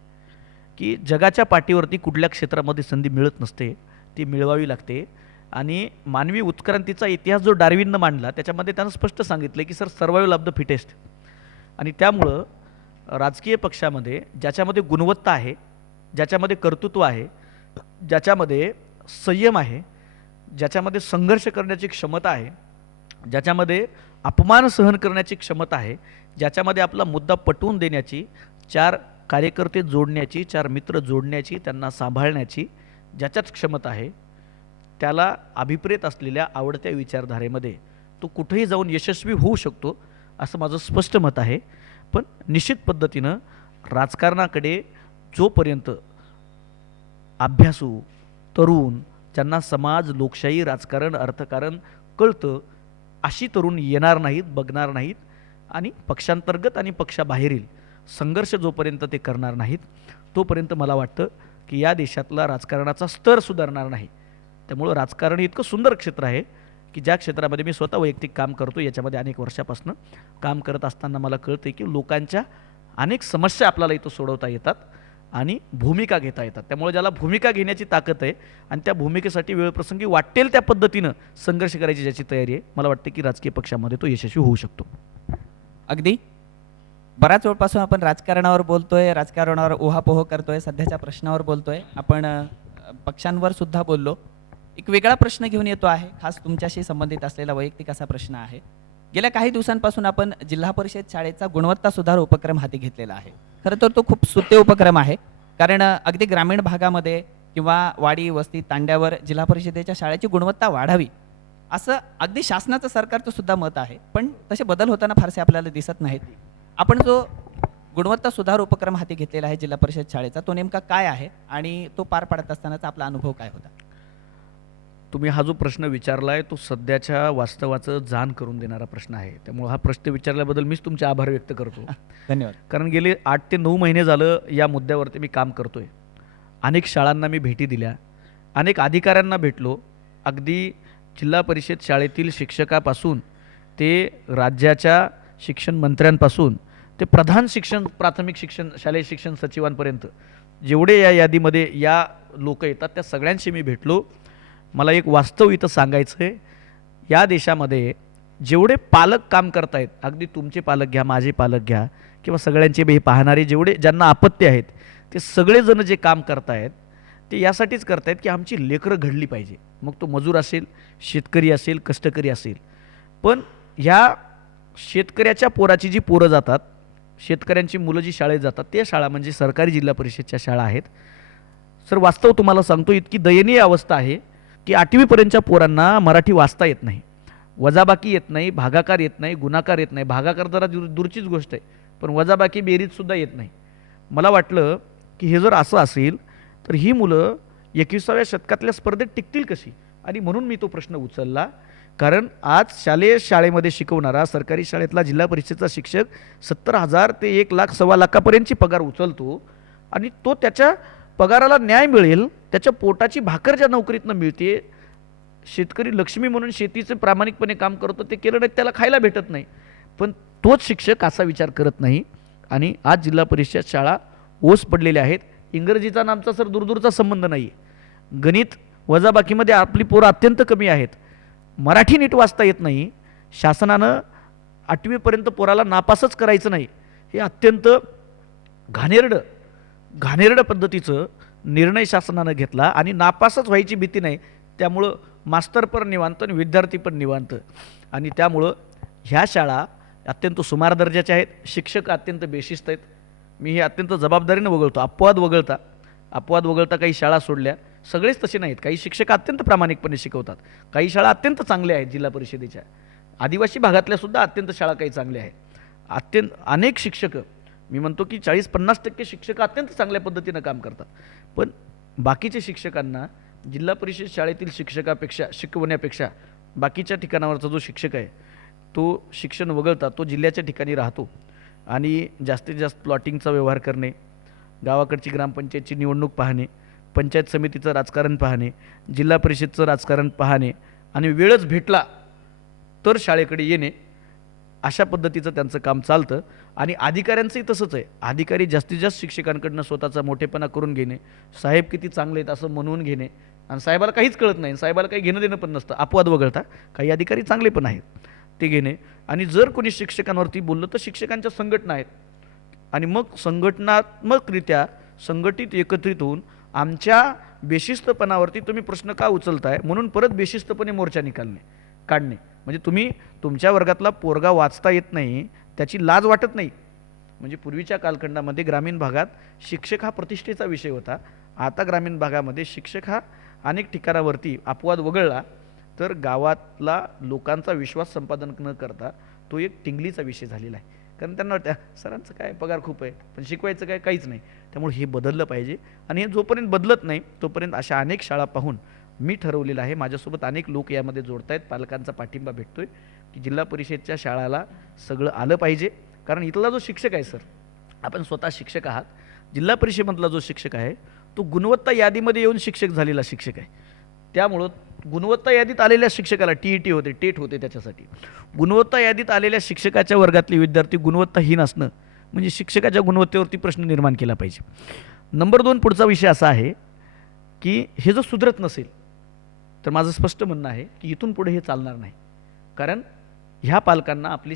की जगाच्या पाठीवरती कुठल्या क्षेत्रामध्ये संधी मिळत नसते, ती मिळवावी लागते. आणि मानवी उत्क्रांतीचा इतिहास जो डार्विननं मांडला त्याच्यामध्ये त्यानं स्पष्ट सांगितलं की sir survival of the fittest. आणि त्यामुळं राजकीय पक्षामध्ये ज्याच्यामध्ये गुणवत्ता आहे, ज्याच्यामध्ये कर्तृत्व आहे, ज्याच्यामध्ये संयम आहे, ज्याच्यामध्ये संघर्ष करण्याची क्षमता आहे, ज्याच्यामध्ये अपमान सहन करण्याची क्षमता आहे, ज्याच्यामध्ये आपला मुद्दा पटवून देण्याची, 4 कार्यकर्ते जोडण्याची, 4 मित्र जोडण्याची, त्यांना सांभाळण्याची ज्याच्यात क्षमता आहे, त्याला अभिप्रेत असलेल्या आवडत्या विचारधारेमध्ये तो कुठेही जाऊन यशस्वी होऊ शकतो असं माझं स्पष्ट मत आहे. पण निश्चित पद्धतीनं राजकारणाकडे जोपर्यंत अभ्यासू तरुण, ज्यांना समाज, लोकशाही, राजकारण, अर्थकारण कळतं अशी तरुण येणार नाहीत, बघणार नाहीत. आणि पक्षांतर्गत आणि पक्षाबाहेरील संघर्ष जोपर्यंत ते करणार नाहीत तोपर्यंत मला वाटतं की या देशातला राजकारणाचा स्तर सुधारणार नाही. त्यामुळं राजकारण इतकं सुंदर क्षेत्र आहे की ज्या क्षेत्रामध्ये मी स्वतः वैयक्तिक काम करतो, याच्यामध्ये अनेक वर्षापासून काम करत असताना मला कळतं की लोकांच्या अनेक समस्या आपल्याला इथं सोडवता येतात. आणि भूमिका घेता येतात. त्यामुळे ज्याला भूमिका घेण्याची ताकद आहे आणि त्या भूमिकेसाठी वेळप्रसंगी वाटेल त्या पद्धतीनं संघर्ष करायची ज्याची तयारी आहे, मला वाटतं की राजकीय पक्षामध्ये तो यशस्वी होऊ शकतो. अगदी बराच वेळपासून आपण राजकारणावर बोलतोय, राजकारणावर उहापोह करतोय, सध्याच्या प्रश्नावर बोलतोय, आपण पक्षांवर सुद्धा बोललो. एक वेगळा प्रश्न घेऊन येतो आहे, खास तुमच्याशी संबंधित असलेला वैयक्तिक असा प्रश्न आहे. गेल्या काही दिवसांपासून आपण जिल्हा परिषद शाळेचा गुणवत्ता सुधार उपक्रम हाती घेतलेला आहे. खरं तर तो खूप स्तुत्य उपक्रम आहे, कारण अगदी ग्रामीण भागामध्ये किंवा वाडी वस्ती तांड्यावर जिल्हा परिषदेच्या शाळेची गुणवत्ता वाढावी असं अगदी शासनाचं सरकारचं सुद्धा मत आहे. पण तसे बदल होताना फारसे आपल्याला दिसत नाहीत. आपण जो गुणवत्ता सुधार उपक्रम हाती घेतलेला आहे जिल्हा परिषद शाळेचा, तो नेमका काय आहे आणि तो पार पाडत असतानाचा आपला अनुभव काय होता? तुम्ही हा जो प्रश्न विचारलाय तो सध्याच्या वास्तवाचं जाण करून देणारा प्रश्न आहे. त्यामुळे हा प्रश्न विचारल्याबद्दल मीच तुमचे आभार व्यक्त करतो. धन्यवाद. कारण गेले 8 ते 9 महिने झालं या मुद्द्यावरती मी काम करतोय. अनेक शाळांना मी भेटी दिल्या, अनेक अधिकाऱ्यांना भेटलो. अगदी जिल्हा परिषद शाळेतील शिक्षकापासून ते राज्याच्या शिक्षण मंत्र्यांपासून ते प्रधान शिक्षण प्राथमिक शिक्षण शालेय शिक्षण सचिवांपर्यंत जेवढे या यादीमध्ये या लोक येतात त्या सगळ्यांशी मी भेटलो. मला एक वास्तव इथं सांगायचं आहे, या देशामध्ये जेवढे पालक काम करतायत, अगदी तुमचे पालक घ्या, माझे पालक घ्या किंवा सगळ्यांचे हे पाहणारे जेवढे ज्यांना आपत्ती आहेत, ते सगळेजण जे काम करतायत ते यासाठीच करतायत की आमची लेकरं घडली पाहिजे. मग तो मजूर असेल, शेतकरी असेल, कष्टकरी असेल. पण ह्या शेतकऱ्याच्या पोराची जी पोरं जातात, शेतकऱ्यांची मुलं जी शाळेत जातात, त्या शाळा म्हणजे सरकारी जिल्हा परिषदच्या शाळा आहेत. सर, वास्तव तुम्हाला सांगतो, इतकी दयनीय अवस्था आहे की 8वी पर्यंतच्या पोरांना मराठी वाचता येत नाही, वजाबाकी येत नाही, भागाकार येत नाही, गुणाकार येत नाही. भागाकार जरा दूरचीच गोष्ट आहे, पण वजाबाकी बेरीजसुद्धा येत नाही. मला वाटलं की हे जर असं असेल तर ही मुलं 21व्या शतकातल्या स्पर्धेत टिकतील कशी, आणि म्हणून मी तो प्रश्न उचलला. कारण आज शालेय शाळेमध्ये शिकवणारा सरकारी शाळेतला जिल्हा परिषदेचा शिक्षक 70,000 ते 1,00,000 सव्वा लाखापर्यंतची पगार उचलतो, आणि तो त्याच्या पगाराला न्याय मिळेल, त्याच्या पोटाची भाकर ज्या नोकरीतनं मिळते, शेतकरी लक्ष्मी म्हणून शेतीचं प्रामाणिकपणे काम करतो, ते केलं नाही त्याला खायला भेटत नाही. पण तोच शिक्षक असा विचार करत नाही. आणि आज जिल्हा परिषद शाळा ओस पडलेल्या आहेत. इंग्रजीचा आणि आमचा सर दूरदूरचा संबंध नाही आहे. गणित वजाबाकीमध्ये आपली पोरं अत्यंत कमी आहेत. मराठी नीट वाचता येत नाही. शासनानं 8वीपर्यंत पोराला नापासच करायचं नाही, हे अत्यंत घाणेरडं पद्धतीचं निर्णय शासनानं घेतला, आणि नापासच व्हायची भीती नाही. त्यामुळं मास्तर पण निवांत आणि विद्यार्थी पण निवांत. आणि त्यामुळं ह्या शाळा अत्यंत सुमार दर्जाच्या आहेत. शिक्षक अत्यंत बेशिस्त आहेत. मी हे अत्यंत जबाबदारीनं वगळतो. अपवाद वगळता काही शाळा सोडल्या, सगळेच तसे नाहीत. काही शिक्षक अत्यंत प्रामाणिकपणे शिकवतात. काही शाळा अत्यंत चांगल्या आहेत जिल्हा परिषदेच्या. आदिवासी भागातल्या सुद्धा अत्यंत शाळा काही चांगल्या आहेत. अनेक शिक्षक, मी म्हणतो की 40-50% शिक्षक अत्यंत चांगल्या पद्धतीनं काम करतात. पण बाकीच्या शिक्षकांना जिल्हा परिषद शाळेतील शिकवण्यापेक्षा बाकीच्या ठिकाणावरचा जो शिक्षक आहे तो शिक्षण वगळता तो जिल्ह्याच्या ठिकाणी राहतो, आणि जास्तीत जास्त प्लॉटिंगचा व्यवहार करणे, गावाकडची ग्रामपंचायतची निवडणूक पाहणे, पंचायत समितीचं राजकारण पाहणे, जिल्हा परिषदचं राजकारण पाहणे, आणि वेळच भेटला तर शाळेकडे येणे, अशा पद्धतीचं त्यांचं काम चालतं. आणि अधिकाऱ्यांचंही तसंच आहे. अधिकारी जास्तीत जास्त शिक्षकांकडनं स्वतःचा मोठेपणा करून घेणे, साहेब किती चांगले आहेत असं म्हणून घेणे, आणि साहेबाला काहीच कळत नाही, साहेबाला काही घेणं देणं पण नसतं. अपवाद वगळता काही अधिकारी चांगले पण आहेत, ते घेणे. आणि जर कोणी शिक्षकांवरती बोललं तर शिक्षकांच्या संघटना आहेत, आणि मग संघटनात्मकरित्या संघटित एकत्रित होऊन आमच्या बेशिस्तपणावरती तुम्ही प्रश्न का उचलताय म्हणून परत बेशिस्तपणे मोर्चा काढणे. म्हणजे तुम्ही तुमच्या वर्गातला पोरगा वाचता येत नाही त्याची लाज वाटत नाही. म्हणजे पूर्वीच्या कालखंडामध्ये ग्रामीण भागात शिक्षक हा प्रतिष्ठेचा विषय होता. आता ग्रामीण भागामध्ये शिक्षक हा अनेक ठिकाणावरती, अपवाद वगळला तर गावातला लोकांचा विश्वास संपादन न करता तो एक टिंगलीचा विषय झालेला आहे. कारण त्यांना वाटतं सरांचं काय पगार खूप आहे पण शिकवायचं काय काहीच नाही. त्यामुळे हे बदललं पाहिजे, आणि हे जोपर्यंत बदलत नाही तोपर्यंत अशा अनेक शाळा पाहून मी ठरवलेलं आहे, माझ्यासोबत अनेक लोक यामध्ये जोडत आहेत, पालकांचा पाठिंबा भेटतोय की जिल्हा परिषदच्या शाळाला सगळं आलं पाहिजे. कारण इथला जो शिक्षक आहे, सर आपण स्वतः शिक्षक आहात, जिल्हा परिषदेमधला जो शिक्षक आहे तो गुणवत्ता यादीमध्ये येऊन शिक्षक झालेला शिक्षक आहे. त्यामुळं गुणवत्ता यादीत आलेल्या शिक्षकाला टेट होते त्याच्यासाठी. गुणवत्ता यादीत आलेल्या शिक्षकाच्या वर्गातले विद्यार्थी गुणवत्ताहीन असणं म्हणजे शिक्षकाच्या गुणवत्तेवरती प्रश्न निर्माण केला पाहिजे. नंबर 2 पुढचा विषय असा आहे की हे जर सुधरत नसेल तर माझं स्पष्ट म्हणणं आहे की इथून पुढे हे चालणार नाही. कारण ह्या पालकांना आपली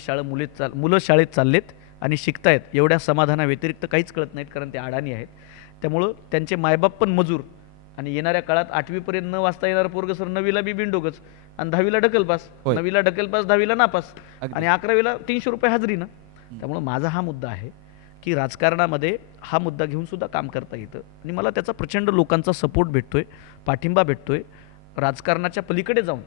मुलं शाळेत चाललेत आणि शिकतायत एवढ्या समाधानाव्यतिरिक्त काहीच कळत नाहीत, कारण ते अडाणी आहेत. त्यामुळं त्यांचे मायबाप पण मजूर, आणि येणाऱ्या काळात 8वीपर्यंत न वाचता येणारं पोरगं सर 9वीला बी बिनडोगच, आणि 10वीला ढकल पास, होय. 9वीला ढकल पास, 10वीला नापास, अगदी. आणि 11वीला 300 रुपये हाजरी ना. त्यामुळं माझा हा मुद्दा आहे की राजकारणामध्ये हा मुद्दा घेऊन सुद्धा काम करता येतं, आणि मला त्याचा प्रचंड लोकांचा सपोर्ट भेटतोय, पाठिंबा भेटतोय. राजकारणाच्या पलीकडे जाऊन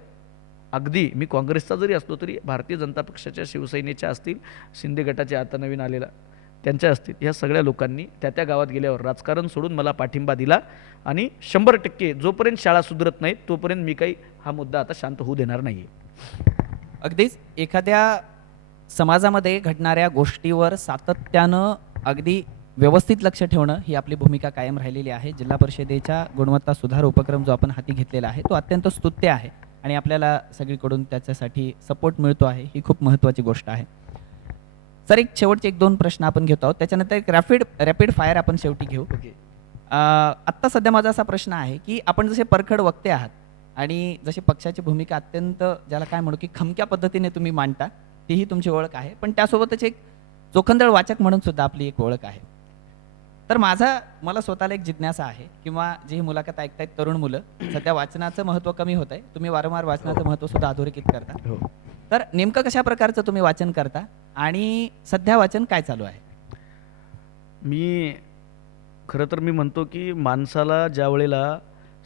अगदी मी काँग्रेसचा जरी असलो तरी भारतीय जनता पक्षाच्या, शिवसेनेच्या असतील, शिंदे गटाचे आता नवीन आलेला त्यांच्या असतील, ह्या सगळ्या लोकांनी त्या गावात गेल्यावर राजकारण सोडून मला पाठिंबा दिला, आणि 100% जोपर्यंत शाळा सुधरत नाही तोपर्यंत मी काही हा मुद्दा आता शांत होऊ देणार नाही. अगदीच एखाद्या समाजामध्ये घडणाऱ्या गोष्टीवर सातत्यानं अगदी व्यवस्थित लक्ष ठेवणं ही आपली भूमिका कायम राहिलेली आहे. जिल्हा परिषदेच्या गुणवत्ता सुधार उपक्रम जो आपण हाती घेतलेला आहे तो अत्यंत स्तुत्य आहे, आणि आपल्याला सगळीकडून त्याच्यासाठी सपोर्ट मिळतो आहे, ही खूप महत्त्वाची गोष्ट आहे. सर, एक शेवटचे 1-2 प्रश्न आपण घेतो आहोत, त्याच्यानंतर एक रॅपिड फायर आपण शेवटी घेऊ. ओके. आत्ता सध्या माझा असा प्रश्न आहे की आपण जसे परखड वक्ते आहात आणि जशी पक्षाची भूमिका अत्यंत, ज्याला काय म्हणू की खमक्या पद्धतीने तुम्ही मांडता, तीही तुमची ओळख आहे, पण त्यासोबतच एक चोखंदळ वाचक म्हणून सुद्धा आपली एक ओळख आहे. तर मला स्वतःला एक जिज्ञासा आहे, किंवा जी ही मुलाखत ऐकतायत तरुण मुलं, सध्या वाचनाचं महत्त्व कमी होत आहे, तुम्ही वारंवार वाचनाचं महत्त्व सुद्धा अधोरेखित करता. हो. तर नेमकं कशा प्रकारचं तुम्ही वाचन करता, आणि सध्या वाचन काय चालू आहे? खरं तर मी म्हणतो की माणसाला ज्या वेळेला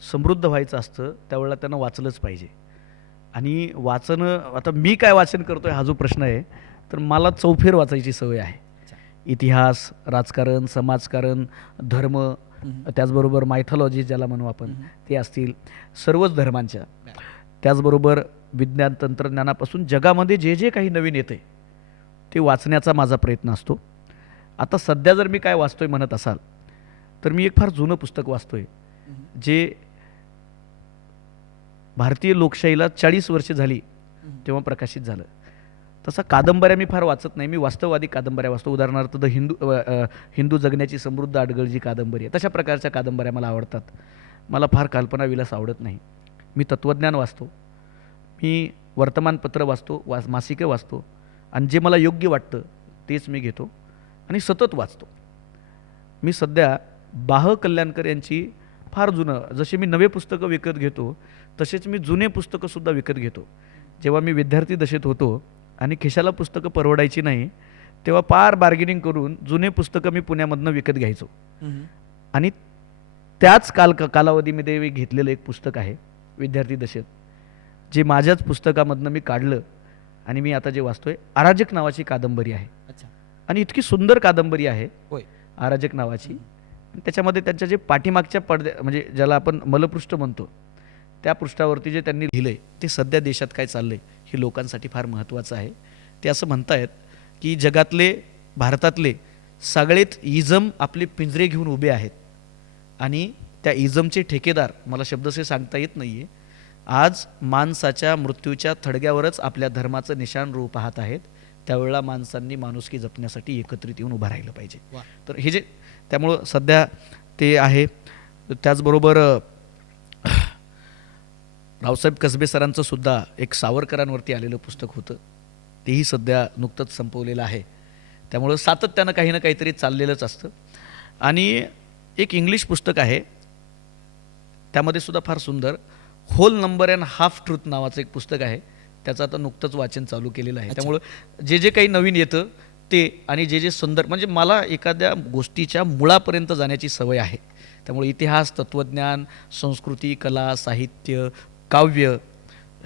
समृद्ध व्हायचं असतं त्यावेळेला त्यानं वाचलंच पाहिजे. आणि आता मी काय वाचन करतोय हा जो प्रश्न आहे, तर मला चौफेर वाचायची सवय आहे. इतिहास, राजकारण, समाजकारण, धर्म, त्याचबरोबर मायथॉलॉजी ज्याला म्हणू आपण, ते असतील सर्वच धर्मांच्या, त्याचबरोबर विज्ञान तंत्रज्ञानापासून जगामध्ये जे जे काही नवीन येते ते वाचण्याचा माझा प्रयत्न असतो. आता सध्या जर मी काय वाचतोय म्हणत असाल तर मी एक फार जुनं पुस्तक वाचतोय, जे भारतीय लोकशाहीला 40 वर्षे झाली तेव्हा प्रकाशित झालं. तसा कादंबऱ्या मी फार वाचत नाही, मी वास्तववादी कादंबऱ्या वाचतो. उदाहरणार्थ हिंदू जगण्याची समृद्ध अडगळ जी कादंबरी आहे, तशा प्रकारच्या कादंबऱ्या मला आवडतात. मला फार कल्पनाविलास आवडत नाही. मी तत्त्वज्ञान वाचतो, मी वर्तमानपत्र वाचतो, मासिके वाचतो, आणि जे मला योग्य वाटतं तेच मी घेतो आणि सतत वाचतो. मी सध्या बाह कल्याणकर यांची फार जुनं, जशी मी नवे पुस्तकं विकत घेतो तसेच मी जुने पुस्तकंसुद्धा विकत घेतो. जेव्हा मी विद्यार्थी दशेत होतो आणि खिशाला पुस्तकं परवडायची नाही, तेव्हा फार बार्गेनिंग करून जुने पुस्तकं मी पुण्यामधनं विकत घ्यायचो. आणि त्याच कालावधीमध्ये मी घेतलेलं एक पुस्तक आहे विद्यार्थी दशेत, जे माझ्याच पुस्तकामधनं मी काढलं, आणि मी आता जे वाचतोय अराजक नावाची कादंबरी आहे. अच्छा. आणि इतकी सुंदर कादंबरी आहे होय. अराजक नावाची. त्याच्यामध्ये त्यांच्या जे पाठीमागच्या म्हणजे ज्याला आपण मलपृष्ठ म्हणतो, त्या पृष्ठावरती जे त्यांनी लिहिलंय ते सध्या देशात काय चाललंय हे लोकांसाठी फार महत्त्वाचं आहे. ते असं म्हणतायत की जगातले, भारतातले सगळेच इजम आपले पिंजरे घेऊन उभे आहेत, आणि त्या इजमचे ठेकेदार, मला शब्दसे सांगता येत नाही आहे, आज माणसाच्या मृत्यूच्या थडग्यावरच आपल्या धर्माचं निशाण रूप पाहत आहेत. त्यावेळेला माणसांनी माणुसकी जपण्यासाठी एकत्रित येऊन उभं राहिलं पाहिजे. तर हे जे, त्यामुळं सध्या ते आहे. त्याचबरोबर रावसाहेब कसबे सरांचं सुद्धा एक सावरकरांवरती आलेलं पुस्तक होतं, तेही सध्या नुकतंच संपवलेलं आहे. त्यामुळं सातत्यानं काही ना काहीतरी चाललेलंच असतं. आणि एक इंग्लिश पुस्तक आहे, त्यामध्ये सुद्धा फार सुंदर, whole number and half truth नावाचं एक पुस्तक आहे. त्याचं आता नुकतंच वाचन चालू केलेलं आहे. त्यामुळं जे काही नवीन येतं ते, आणि जे सुंदर, म्हणजे मला एखाद्या गोष्टीच्या मुळापर्यंत जाण्याची सवय आहे. त्यामुळे इतिहास, तत्त्वज्ञान, संस्कृती, कला, साहित्य, काव्य,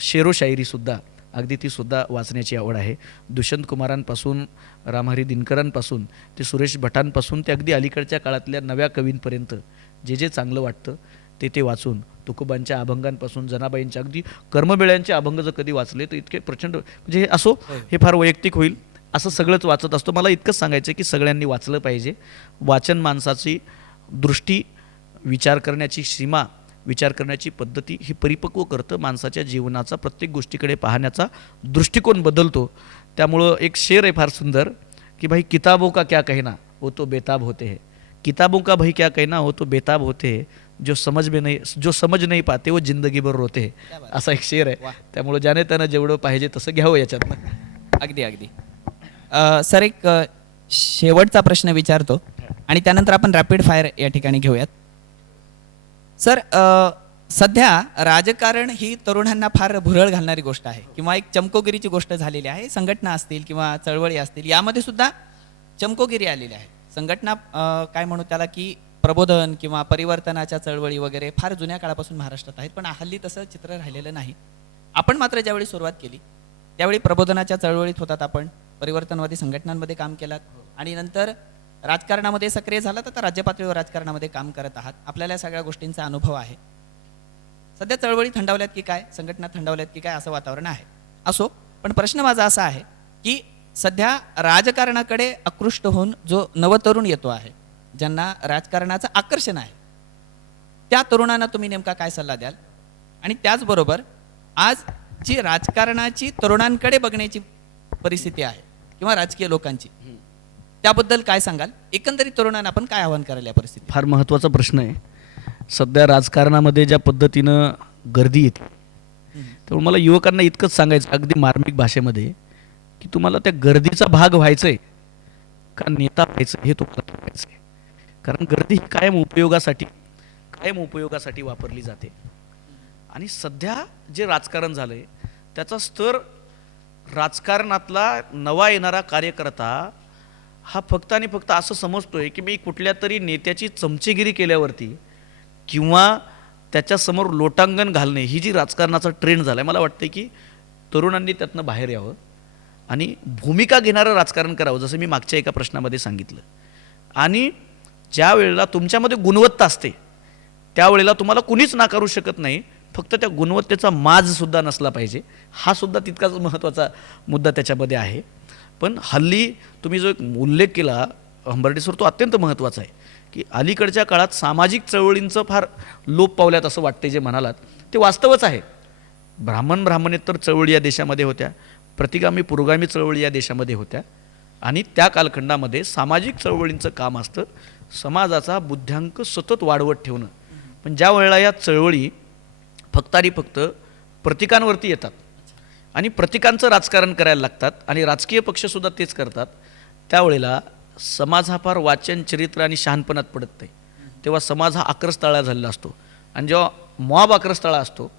शेरोशायरीसुद्धा, अगदी तीसुद्धा वाचण्याची आवड आहे. दुष्यंत कुमारांपासून, रामहरी दिनकरांपासून ते सुरेश भटांपासून ते अगदी अलीकडच्या काळातल्या नव्या कवींपर्यंत जे चांगलं वाटतं ते वाचून, तुकोबांच्या अभंगांपासून जनाबाईंच्या, अगदी कर्मबेळ्यांचे अभंग जर कधी वाचले तर इतके प्रचंड, म्हणजे हे असो, हे फार वैयक्तिक होईल, असं सगळंच वाचत असतो. मला इतकंच सांगायचं की सगळ्यांनी वाचलं पाहिजे. वाचन माणसाची दृष्टी, विचार करण्याची सीमा, विचार करण्याची पद्धती ही परिपक्व करतं. माणसाच्या जीवनाचा प्रत्येक गोष्टीकडे पाहण्याचा दृष्टिकोन बदलतो. त्यामुळं एक शेर आहे फार सुंदर की भाई किताबों का क्या कहना, वो तो बेताब होते हैं, किताबों का भई क्या कहना हो तो बेताब होते हैं, जो समज नाही पाते वो जिंदगीभर रोते हैं. क्या बात. असा एक शेर आहे. वाह. त्यामुळे ज्याने त्यानं जेवढं पाहिजे तसं घ्यावं याच्यातनं. अगदी अगदी. सर एक शेवटचा प्रश्न विचारतो आणि त्यानंतर आपण रॅपिड फायर या ठिकाणी घेऊयात. सर सध्या राजकारण ही तरुणांना फार भुरळ घालणारी गोष्ट आहे किंवा एक चमकोगिरीची गोष्ट झालेली आहे. संघटना असतील किंवा चळवळी असतील यामध्ये सुद्धा चमकोगिरी आलेली आहे. संघटना काय म्हणू त्याला की प्रबोधन किंवा परिवर्तनाच्या चळवळी वगैरे फार जुन्या काळापासून महाराष्ट्रात आहेत, पण हल्ली तसं चित्र राहिलेलं नाही. आपण मात्र ज्यावेळी सुरुवात केली त्यावेळी प्रबोधनाच्या चळवळीत होतात, आपण परिवर्तनवादी संघटनांमध्ये काम केलात आणि नंतर राजकारणामध्ये सक्रिय झालात. आता राज्य पातळीवर राजकारणामध्ये काम करत आहात. आपल्याला या सगळ्या गोष्टींचा अनुभव आहे. सध्या चळवळी थंडावल्यात की काय, संघटना थंडावल्यात की काय असं वातावरण आहे. असो, पण प्रश्न माझा असा आहे की सध्या राजकारणाकडे आकृष्ट होऊन जो नवतरुण येतो आहे, ज्यांना राजकारणाचं आकर्षण आहे, त्या तरुणांना तुम्ही नेमका काय सल्ला द्याल? आणि त्याचबरोबर आज जी राजकारणाची तरुणांकडे बघण्याची परिस्थिती आहे किंवा राजकीय लोकांची, त्याबद्दल काय सांगाल? एकंदरीत तरुणांना आपण काय आवाहन कराल या परिस्थितीत? फार महत्त्वाचा प्रश्न आहे. सध्या राजकारणामध्ये ज्या पद्धतीनं गर्दी येते, त्यामुळे मला युवकांना इतकंच सांगायचं अगदी मार्मिक भाषेमध्ये की तुम्हाला त्या गर्दीचा भाग व्हायचंय का नेता व्हायचं हे तुम्हाला बघायचं आहे. कारण गर्दी ही कायम उपयोगासाठी वापरली जाते. आणि सध्या जे राजकारण झालंय त्याचा स्तर, राजकारणातला नवा येणारा कार्यकर्ता हा फक्त आणि फक्त असं समजतोय की मी कुठल्या तरी नेत्याची चमचेगिरी केल्यावरती किंवा त्याच्यासमोर लोटांगण घालणे ही जी राजकारणाचा ट्रेंड झाला आहे, मला वाटतं की तरुणांनी त्यातनं बाहेर यावं आणि भूमिका घेणारं राजकारण करावं, जसं मी मागच्या एका प्रश्नामध्ये सांगितलं. आणि ज्या वेळेला तुमच्यामध्ये गुणवत्ता असते त्यावेळेला तुम्हाला कुणीच नाकारू शकत नाही. फक्त त्या गुणवत्तेचा माजसुद्धा नसला पाहिजे, हा सुद्धा तितकाच महत्त्वाचा मुद्दा त्याच्यामध्ये आहे. पण हल्ली तुम्ही जो एक उल्लेख केला हंबर्डे सर, तो अत्यंत महत्त्वाचा आहे की अलीकडच्या काळात सामाजिक चळवळींचं फार लोप पावल्यात असं वाटते. जे म्हणालात ते वास्तवच आहे. ब्राह्मणेतर चळवळी या देशामध्ये होत्या, प्रतिगामी पुरोगामी चळवळी या देशामध्ये होत्या आणि त्या कालखंडामध्ये सामाजिक चळवळींचं काम असतं समाजाचा बुद्ध्यांक सतत वाढवत ठेवणं. पण ज्या वेळेला या चळवळी फक्त आणि फक्त प्रतीकांवरती येतात आणि प्रतीकांचं राजकारण करायला लागतात आणि राजकीय पक्षसुद्धा तेच करतात, त्यावेळेला समाज हा फार वाचन, चरित्र आणि शहाणपणात पडत नाही. तेव्हा समाज हा आक्रस्ताळा झालेला असतो. आणि जेव्हा मॉब आक्रस्ताळा असतो,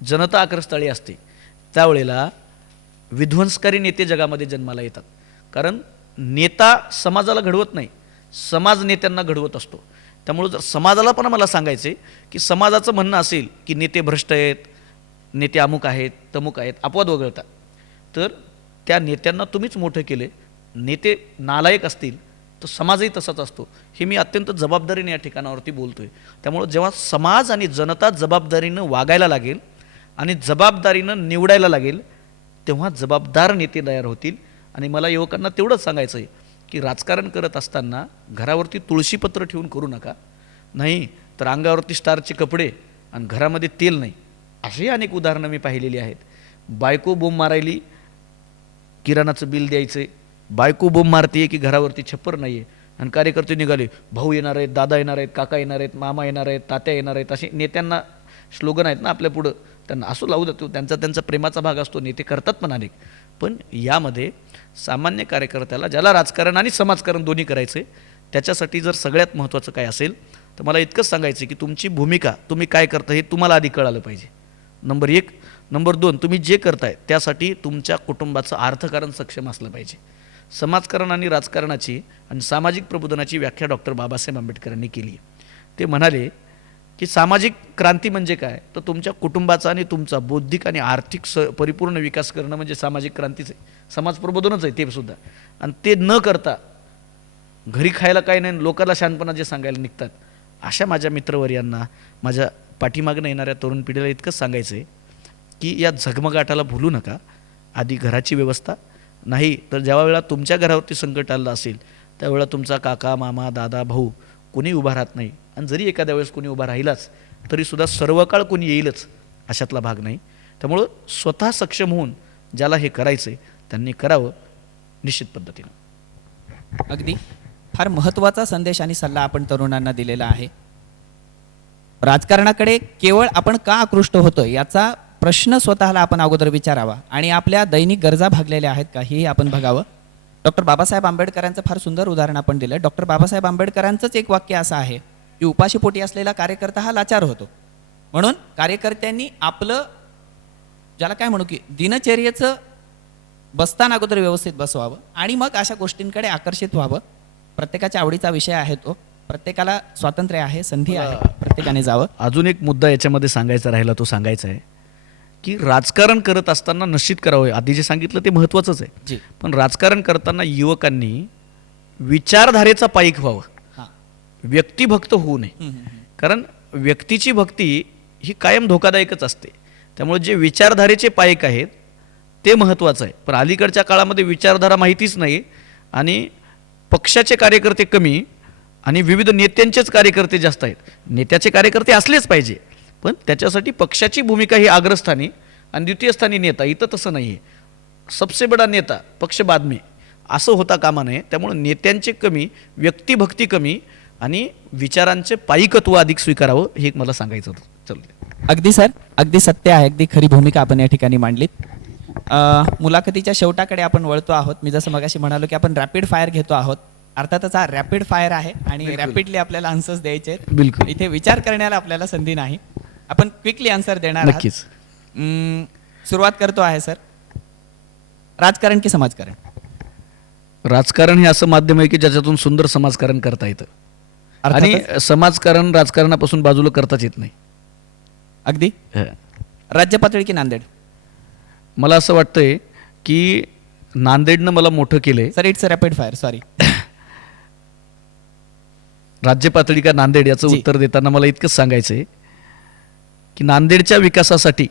जनता आक्रस्ताळी असते, त्यावेळेला विध्वंसकारी नेते जगामध्ये जन्माला येतात. कारण नेता समाजाला घडवत नाही, समाज नेत्यांना घडवत असतो. त्यामुळे जर समाजाला पण मला सांगायचे की समाजाचं म्हणणं असेल की नेते भ्रष्ट आहेत, नेते अमुक आहेत, तमुक आहेत, अपवाद वगळतात, तर त्या नेत्यांना तुम्हीच मोठं केले. नेते नालायक असतील तर समाजही तसाच असतो. हे मी अत्यंत जबाबदारीने या ठिकाणावरती बोलतोय. त्यामुळं जेव्हा समाज आणि जनता जबाबदारीनं वागायला लागेल आणि जबाबदारीनं निवडायला लागेल, तेव्हा जबाबदार नेते तयार होतील. आणि मला युवकांना तेवढंच सांगायचं आहे की राजकारण करत असताना घरावरती तुळशीपत्र ठेवून करू नका, नाही तर अंगावरती स्टारचे कपडे आणि घरामध्ये तेल नाही, अशी अनेक उदाहरणं मी पाहिलेली आहेत. बायको बोंब मारायली, किराणाचं बिल द्यायचं, बायको बोंब मारते की घरावरती छप्पर नाही आहे आणि कार्यकर्ते निघाले, भाऊ येणार आहेत, दादा येणार आहेत, काका येणार आहेत, मामा येणार आहेत, तात्या येणार आहेत, असे नेत्यांना स्लोगन आहेत ना आपल्या पुढं, त्यांना असं लावू देतो. त्यांचा प्रेमाचा भाग असतो, नेते करतात पण अनेक. पण यामध्ये सामान्य कार्यकर्त्याला, ज्याला राजकारण आणि समाजकारण दोन्ही करायचे, त्याच्यासाठी जर सगळ्यात महत्त्वाचं काय असेल तर मला इतकंच सांगायचं की तुमची भूमिका, तुम्ही काय करता हे तुम्हाला आधी कळालं पाहिजे, नंबर 1. नंबर 2, तुम्ही जे करताय त्यासाठी तुमच्या कुटुंबाचं अर्थकारण सक्षम असलं पाहिजे. समाजकारण आणि राजकारणाची आणि सामाजिक प्रबोधनाची व्याख्या डॉक्टर बाबासाहेब आंबेडकरांनी केली आहे. ते म्हणाले की सामाजिक क्रांती म्हणजे काय, तर तुमच्या कुटुंबाचा आणि तुमचा बौद्धिक आणि आर्थिक परिपूर्ण विकास करणं म्हणजे सामाजिक क्रांतीच आहे, समाज प्रबोधनच आहे ते सुद्धा. आणि ते न करता घरी खायला काही नाही, लोकांना शहाणपणा जे सांगायला निघतात, अशा माझ्या मित्रवर्यांना, माझ्या पाठीमागनं येणाऱ्या तरुण पिढीला इतकंच सांगायचं आहे की या झगमगाटाला भूलू नका. आधी घराची व्यवस्था, नाही तर ज्या वेळेला तुमच्या घरावरती संकट आलं असेल त्यावेळेला तुमचा काका, मामा, दादा, भाऊ कोणी उभा राहत नाही. आणि जरी एखाद्या वेळेस कोणी उभा राहिलाच तरीसुद्धा सर्व काळ कोणी येईलच अशातला भाग नाही. त्यामुळं स्वतः सक्षम होऊन ज्याला हे करायचं आहे त्यांनी करावं निश्चित पद्धतीनं. अगदी फार महत्त्वाचा संदेश आणि सल्ला आपण तरुणांना दिलेला आहे. राजकारणाकडे केवळ आपण का आकृष्ट होतो याचा प्रश्न स्वतःला आपण अगोदर विचारावा आणि आपल्या दैनिक गरजा भागलेल्या आहेत का हेही आपण बघावं. डॉक्टर बाबासाहेब आंबेडकरांचं फार सुंदर उदाहरण आपण दिलं. डॉक्टर बाबासाहेब आंबेडकरांचंच एक वाक्य असं आहे की उपाशीपोटी असलेला कार्यकर्ता हा लाचार होतो. म्हणून कार्यकर्त्यांनी आपलं ज्याला काय म्हणू की दिनचर्येचं बसताना अगोदर व्यवस्थित बसवावं आणि मग अशा गोष्टींकडे आकर्षित व्हावं. प्रत्येकाच्या आवडीचा विषय आहे तो. प्रत्येकाला स्वातंत्र्य आहे, संधी आहे, प्रत्येकाने जावं. अजून एक मुद्दा याच्यामध्ये सांगायचा राहिला तो सांगायचा आहे की राजकारण करत असताना निश्चित करावं. आधी जे सांगितलं ते महत्त्वाचंच आहे. जी. पण राजकारण करताना युवकांनी विचारधारेचा पाईक व्हावं, हां. व्यक्तिभक्त होऊ नये. कारण व्यक्तीची भक्ती ही कायम धोकादायकच असते. त्यामुळे जे विचारधारेचे पाईक आहेत ते महत्त्वाचं आहे. पण अलीकडच्या काळामध्ये विचारधारा माहितीच नाही आणि पक्षाचे कार्यकर्ते कमी आणि विविध नेत्यांचेच कार्यकर्ते जास्त आहेत. नेत्याचे कार्यकर्ते असलेच पाहिजे, पण त्याच्यासाठी पक्षाची भूमिका ही अग्रस्थानी आणि द्वितीय स्थानी नेता. इथं तसं नाही आहे. सबसे बडा नेता पक्ष बाद में असं होता कामा नये. त्यामुळे नेत्यांचे कमी, व्यक्तिभक्ती कमी आणि विचारांचे पाईकत्व अधिक स्वीकारावं हे एक मला सांगायचं होतं. चल. अगदी सर, अगदी सत्य आहे. अगदी खरी भूमिका आपण या ठिकाणी मांडलीत. मुलाखतीच्या शेवटाकडे आपण वळतो आहोत. मी जसं मगाशी म्हणालो की आपण रॅपिड फायर घेतो आहोत. अर्थातच हा रॅपिड फायर आहे आणि रॅपिडली आपल्याला आन्सर्स द्यायचे आहेत. बिलकुल. इथे विचार करण्याला आपल्याला संधी नाही. आपण क्विकली आन्सर देणार आहात. नक्कीच. सुरुवात करतो आहे सर. राजकारण की समाजकारण? राजकारण हे असं माध्यम आहे की ज्याच्यातून सुंदर समाजकारण करता येतं आणि समाजकारण राजकारणापासून बाजूला करताच येत नाही. अगदी. राज्य पातळी की नांदेड? मला असं वाटतंय की नांदेडनं मला मोठं केलंय. Sir it's rapid fire, sorry. राज्य पातळी का नांदेड याचं जी. उत्तर देताना मला इतकंच सांगायचं आहे की नांदेडच्या विकासासाठी,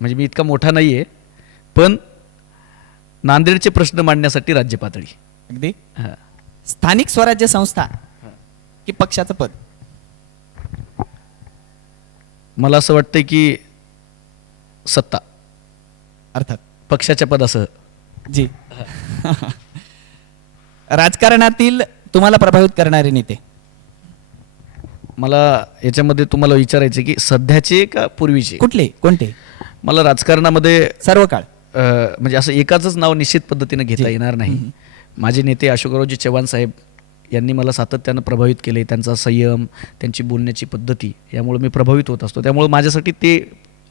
म्हणजे मी इतका मोठा नाही आहे, पण नांदेडचे प्रश्न मांडण्यासाठी राज्य पातळी. अगदी. हां. स्थानिक स्वराज्य संस्था की पक्षाचं पद? मला असं वाटतंय की सत्ता अर्थात पक्षाच्या पदासह. जी. राजकारणातील तुम्हाला प्रभावित करणारे नेते? मला याच्यामध्ये तुम्हाला विचारायचं आहे की सध्याचे का पूर्वीचे? कुठले, कोणते? मला राजकारणामध्ये सर्व काळ. म्हणजे असं एकाच नाव निश्चित पद्धतीने घेता जी. येणार नाही. माझे नेते अशोकरावजी चव्हाण साहेब यांनी मला सातत्यानं प्रभावित केले. त्यांचा संयम, त्यांची बोलण्याची पद्धती यामुळे मी प्रभावित होत असतो. त्यामुळे माझ्यासाठी ते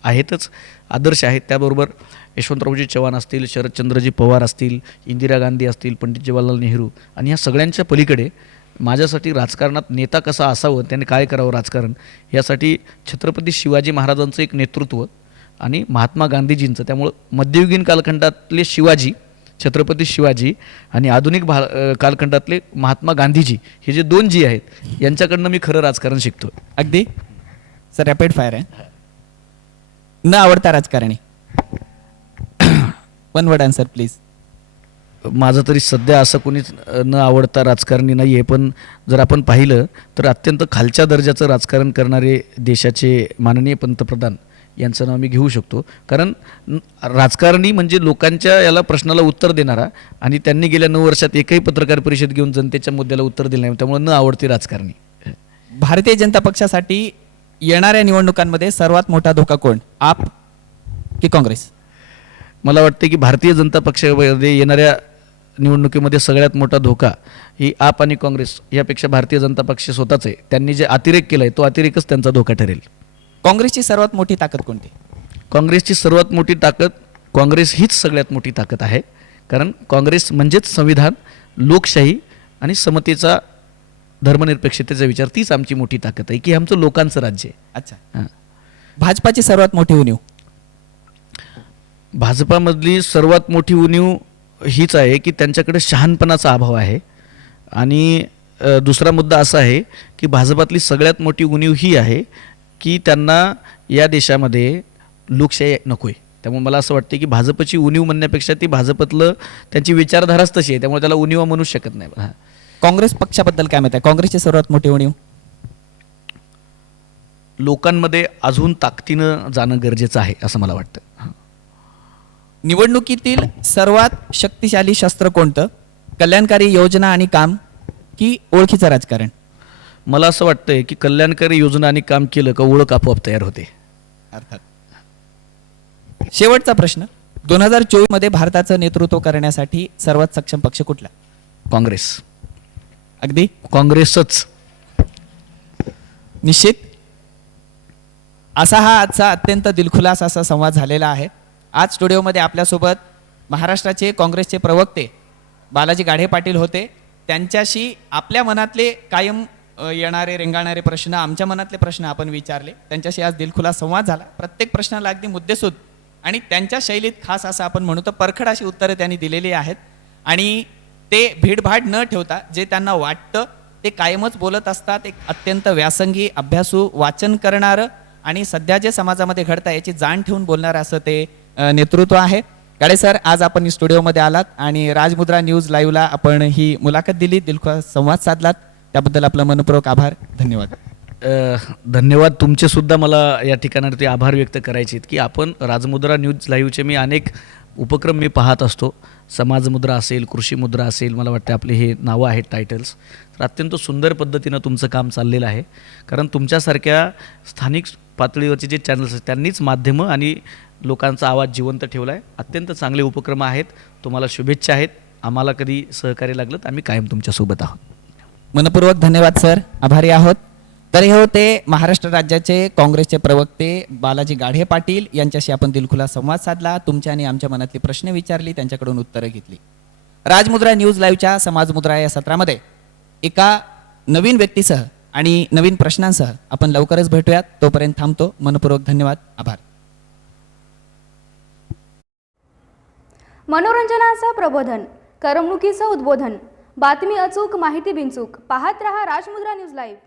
आहेतच, आदर्श आहेत. त्याबरोबर यशवंतरावजी चव्हाण असतील, शरदचंद्रजी पवार असतील, इंदिरा गांधी असतील, पंडित जवाहरलाल नेहरू आणि ह्या सगळ्यांच्या पलीकडे माझ्यासाठी राजकारणात नेता कसा असावं, त्याने काय करावं राजकारण, यासाठी छत्रपती शिवाजी महाराजांचं एक नेतृत्व आणि महात्मा गांधीजींचं. त्यामुळं मध्ययुगीन कालखंडातले शिवाजी, छत्रपती शिवाजी आणि आधुनिक कालखंडातले महात्मा गांधीजी, हे जे दोन जी आहेत यांच्याकडनं मी खरं राजकारण शिकतो. अगदी. सर रॅपिड फायर आहे. न आवडता राजकारणी? One word answer please. माझं तरी सध्या असं कोणीच न आवडता राजकारणी नाही आहे, पण जर आपण पाहिलं तर अत्यंत खालच्या दर्जाचं राजकारण करणारे देशाचे माननीय पंतप्रधान यांचं नाव मी घेऊ शकतो. कारण राजकारणी म्हणजे लोकांच्या याला प्रश्नाला उत्तर देणारा, आणि त्यांनी गेल्या 9 वर्षात एकही पत्रकार परिषद घेऊन जनतेच्या मुद्द्याला उत्तर दिलं नाही. त्यामुळे न आवडते राजकारणी. भारतीय जनता पक्षासाठी येणाऱ्या निवडणुकांमध्ये सर्वात मोठा धोका कोण, आप की काँग्रेस? मला वाटतं की भारतीय जनता पक्षामध्ये येणाऱ्या निवडणुकीमध्ये सगळ्यात मोठा धोका ही आप आणि काँग्रेस यापेक्षा भारतीय जनता पक्ष स्वतःच आहे. त्यांनी जे अतिरेक केला आहे तो अतिरेकच त्यांचा धोका ठरेल. काँग्रेसची सर्वात मोठी ताकद कोणती? काँग्रेसची सर्वात मोठी ताकद, काँग्रेस हीच सगळ्यात मोठी ताकद आहे. कारण काँग्रेस म्हणजेच संविधान, लोकशाही आणि समतेचा, धर्मनिरपेक्षतेचा विचार, तीच आमची मोठी ताकद आहे की आमचं लोकांचं राज्य आहे. अच्छा. हां. भाजपाची सर्वात मोठी उणीव? भाजपामधली सर्वात मोठी उणीव हीच आहे की त्यांच्याकडे शहाणपणाचा अभाव आहे. आणि दुसरा मुद्दा असा आहे की भाजपातली सगळ्यात मोठी उणीव ही आहे की त्यांना या देशामध्ये लोकशाही नको आहे. त्यामुळे मला असं वाटतं की भाजपची उणीव म्हणण्यापेक्षा ती भाजपतलं त्यांची विचारधाराच तशी आहे. त्यामुळे त्याला उणीव म्हणू शकत नाही. हां. काँग्रेस पक्षाबद्दल काय माहिती आहे? काँग्रेसची सर्वात मोठी उणीव? लोकांमध्ये अजून ताकदीनं जाणं गरजेचं आहे असं मला वाटतं. हां. निवडणुकीतील सर्वात शक्तिशाली शस्त्र कोणतं? कल्याणकारी योजना आणि काम की ओळखीचं राजकारण? मला असं वाटतंय की कल्याणकारी योजना आणि काम केलं का ओळख आपोआप तयार होते. अर्थात. शेवटचा प्रश्न, 2024 मध्ये भारताचं नेतृत्व करण्यासाठी सर्वात सक्षम पक्ष कुठला? काँग्रेस. अगदी काँग्रेसच. निश्चित. असा हा आजचा अत्यंत दिलखुलास असा संवाद झालेला आहे. आज स्टुडिओमध्ये आपल्यासोबत महाराष्ट्राचे काँग्रेसचे प्रवक्ते बालाजी गाढे पाटील होते. त्यांच्याशी आपल्या मनातले कायम येणारे रेंगाळणारे प्रश्न, आमच्या मनातले प्रश्न आपण विचारले. त्यांच्याशी आज दिलखुलास संवाद झाला. प्रत्येक प्रश्नाला अगदी मुद्देसूद आणि त्यांच्या शैलीत खास असं आपण म्हणू तर परखड अशी उत्तरं त्यांनी दिलेली आहेत. आणि ते भीडभाड न ठेवता जे त्यांना वाटतं ते कायमच बोलत असतात. एक अत्यंत व्यासंगी, अभ्यासू, वाचन करणारं आणि सध्या जे समाजामध्ये घडतं याची जाण ठेवून बोलणारं असं ते नेतृत्व आहे. गाडे सर, आज आपण स्टुडिओमध्ये आलात आणि राजमुद्रा न्यूज लाईव्हला आपण ही मुलाखत दिली, दिलखुलास संवाद साधलात, त्याबद्दल आपलं मनपूर्वक आभार. धन्यवाद. धन्यवाद तुमचे सुद्धा. मला या ठिकाणावरती आभार व्यक्त करायचे आहेत की आपण राजमुद्रा न्यूज लाईव्हचे मी अनेक उपक्रम मी पाहत असतो. समाजमुद्रा असेल, कृषी मुद्रा असेल, मला वाटतं आपले हे नावं आहेत टायटल्स. तर अत्यंत सुंदर पद्धतीनं तुमचं काम चाललेलं आहे. कारण तुमच्यासारख्या स्थानिक पातळीवरचे जे चॅनल्स आहेत त्यांनीच माध्यमं आणि लोकांचा आवाज जिवंत ठेवला आहे. अत्यंत चांगले उपक्रम आहेत. तुम्हाला शुभेच्छा आहेत. आम्हाला कधी सहकार्य लागलं तर आम्ही कायम तुमच्यासोबत आहोत. मनपूर्वक धन्यवाद सर, आभारी आहोत. तर हे होते महाराष्ट्र राज्याचे काँग्रेसचे प्रवक्ते बालाजी गाढे पाटील. यांच्याशी आपण दिलखुलास संवाद साधला, तुमच्या आणि आमच्या मनातली प्रश्न विचारली, त्यांच्याकडून उत्तरं घेतली. राजमुद्रा न्यूज लाईव्हच्या समाजमुद्रा या सत्रामध्ये एका नवीन व्यक्तीसह आणि नवीन प्रश्नांसह आपण लवकरच भेटूयात. तोपर्यंत थांबतो. मनपूर्वक धन्यवाद, आभार. मनोरंजनाचं प्रबोधन, करमणुकीचं उद्बोधन, बातमी अचूक, माहिती बिनचूक. पाहत रहा राजमुद्रा न्यूज लाईव्ह.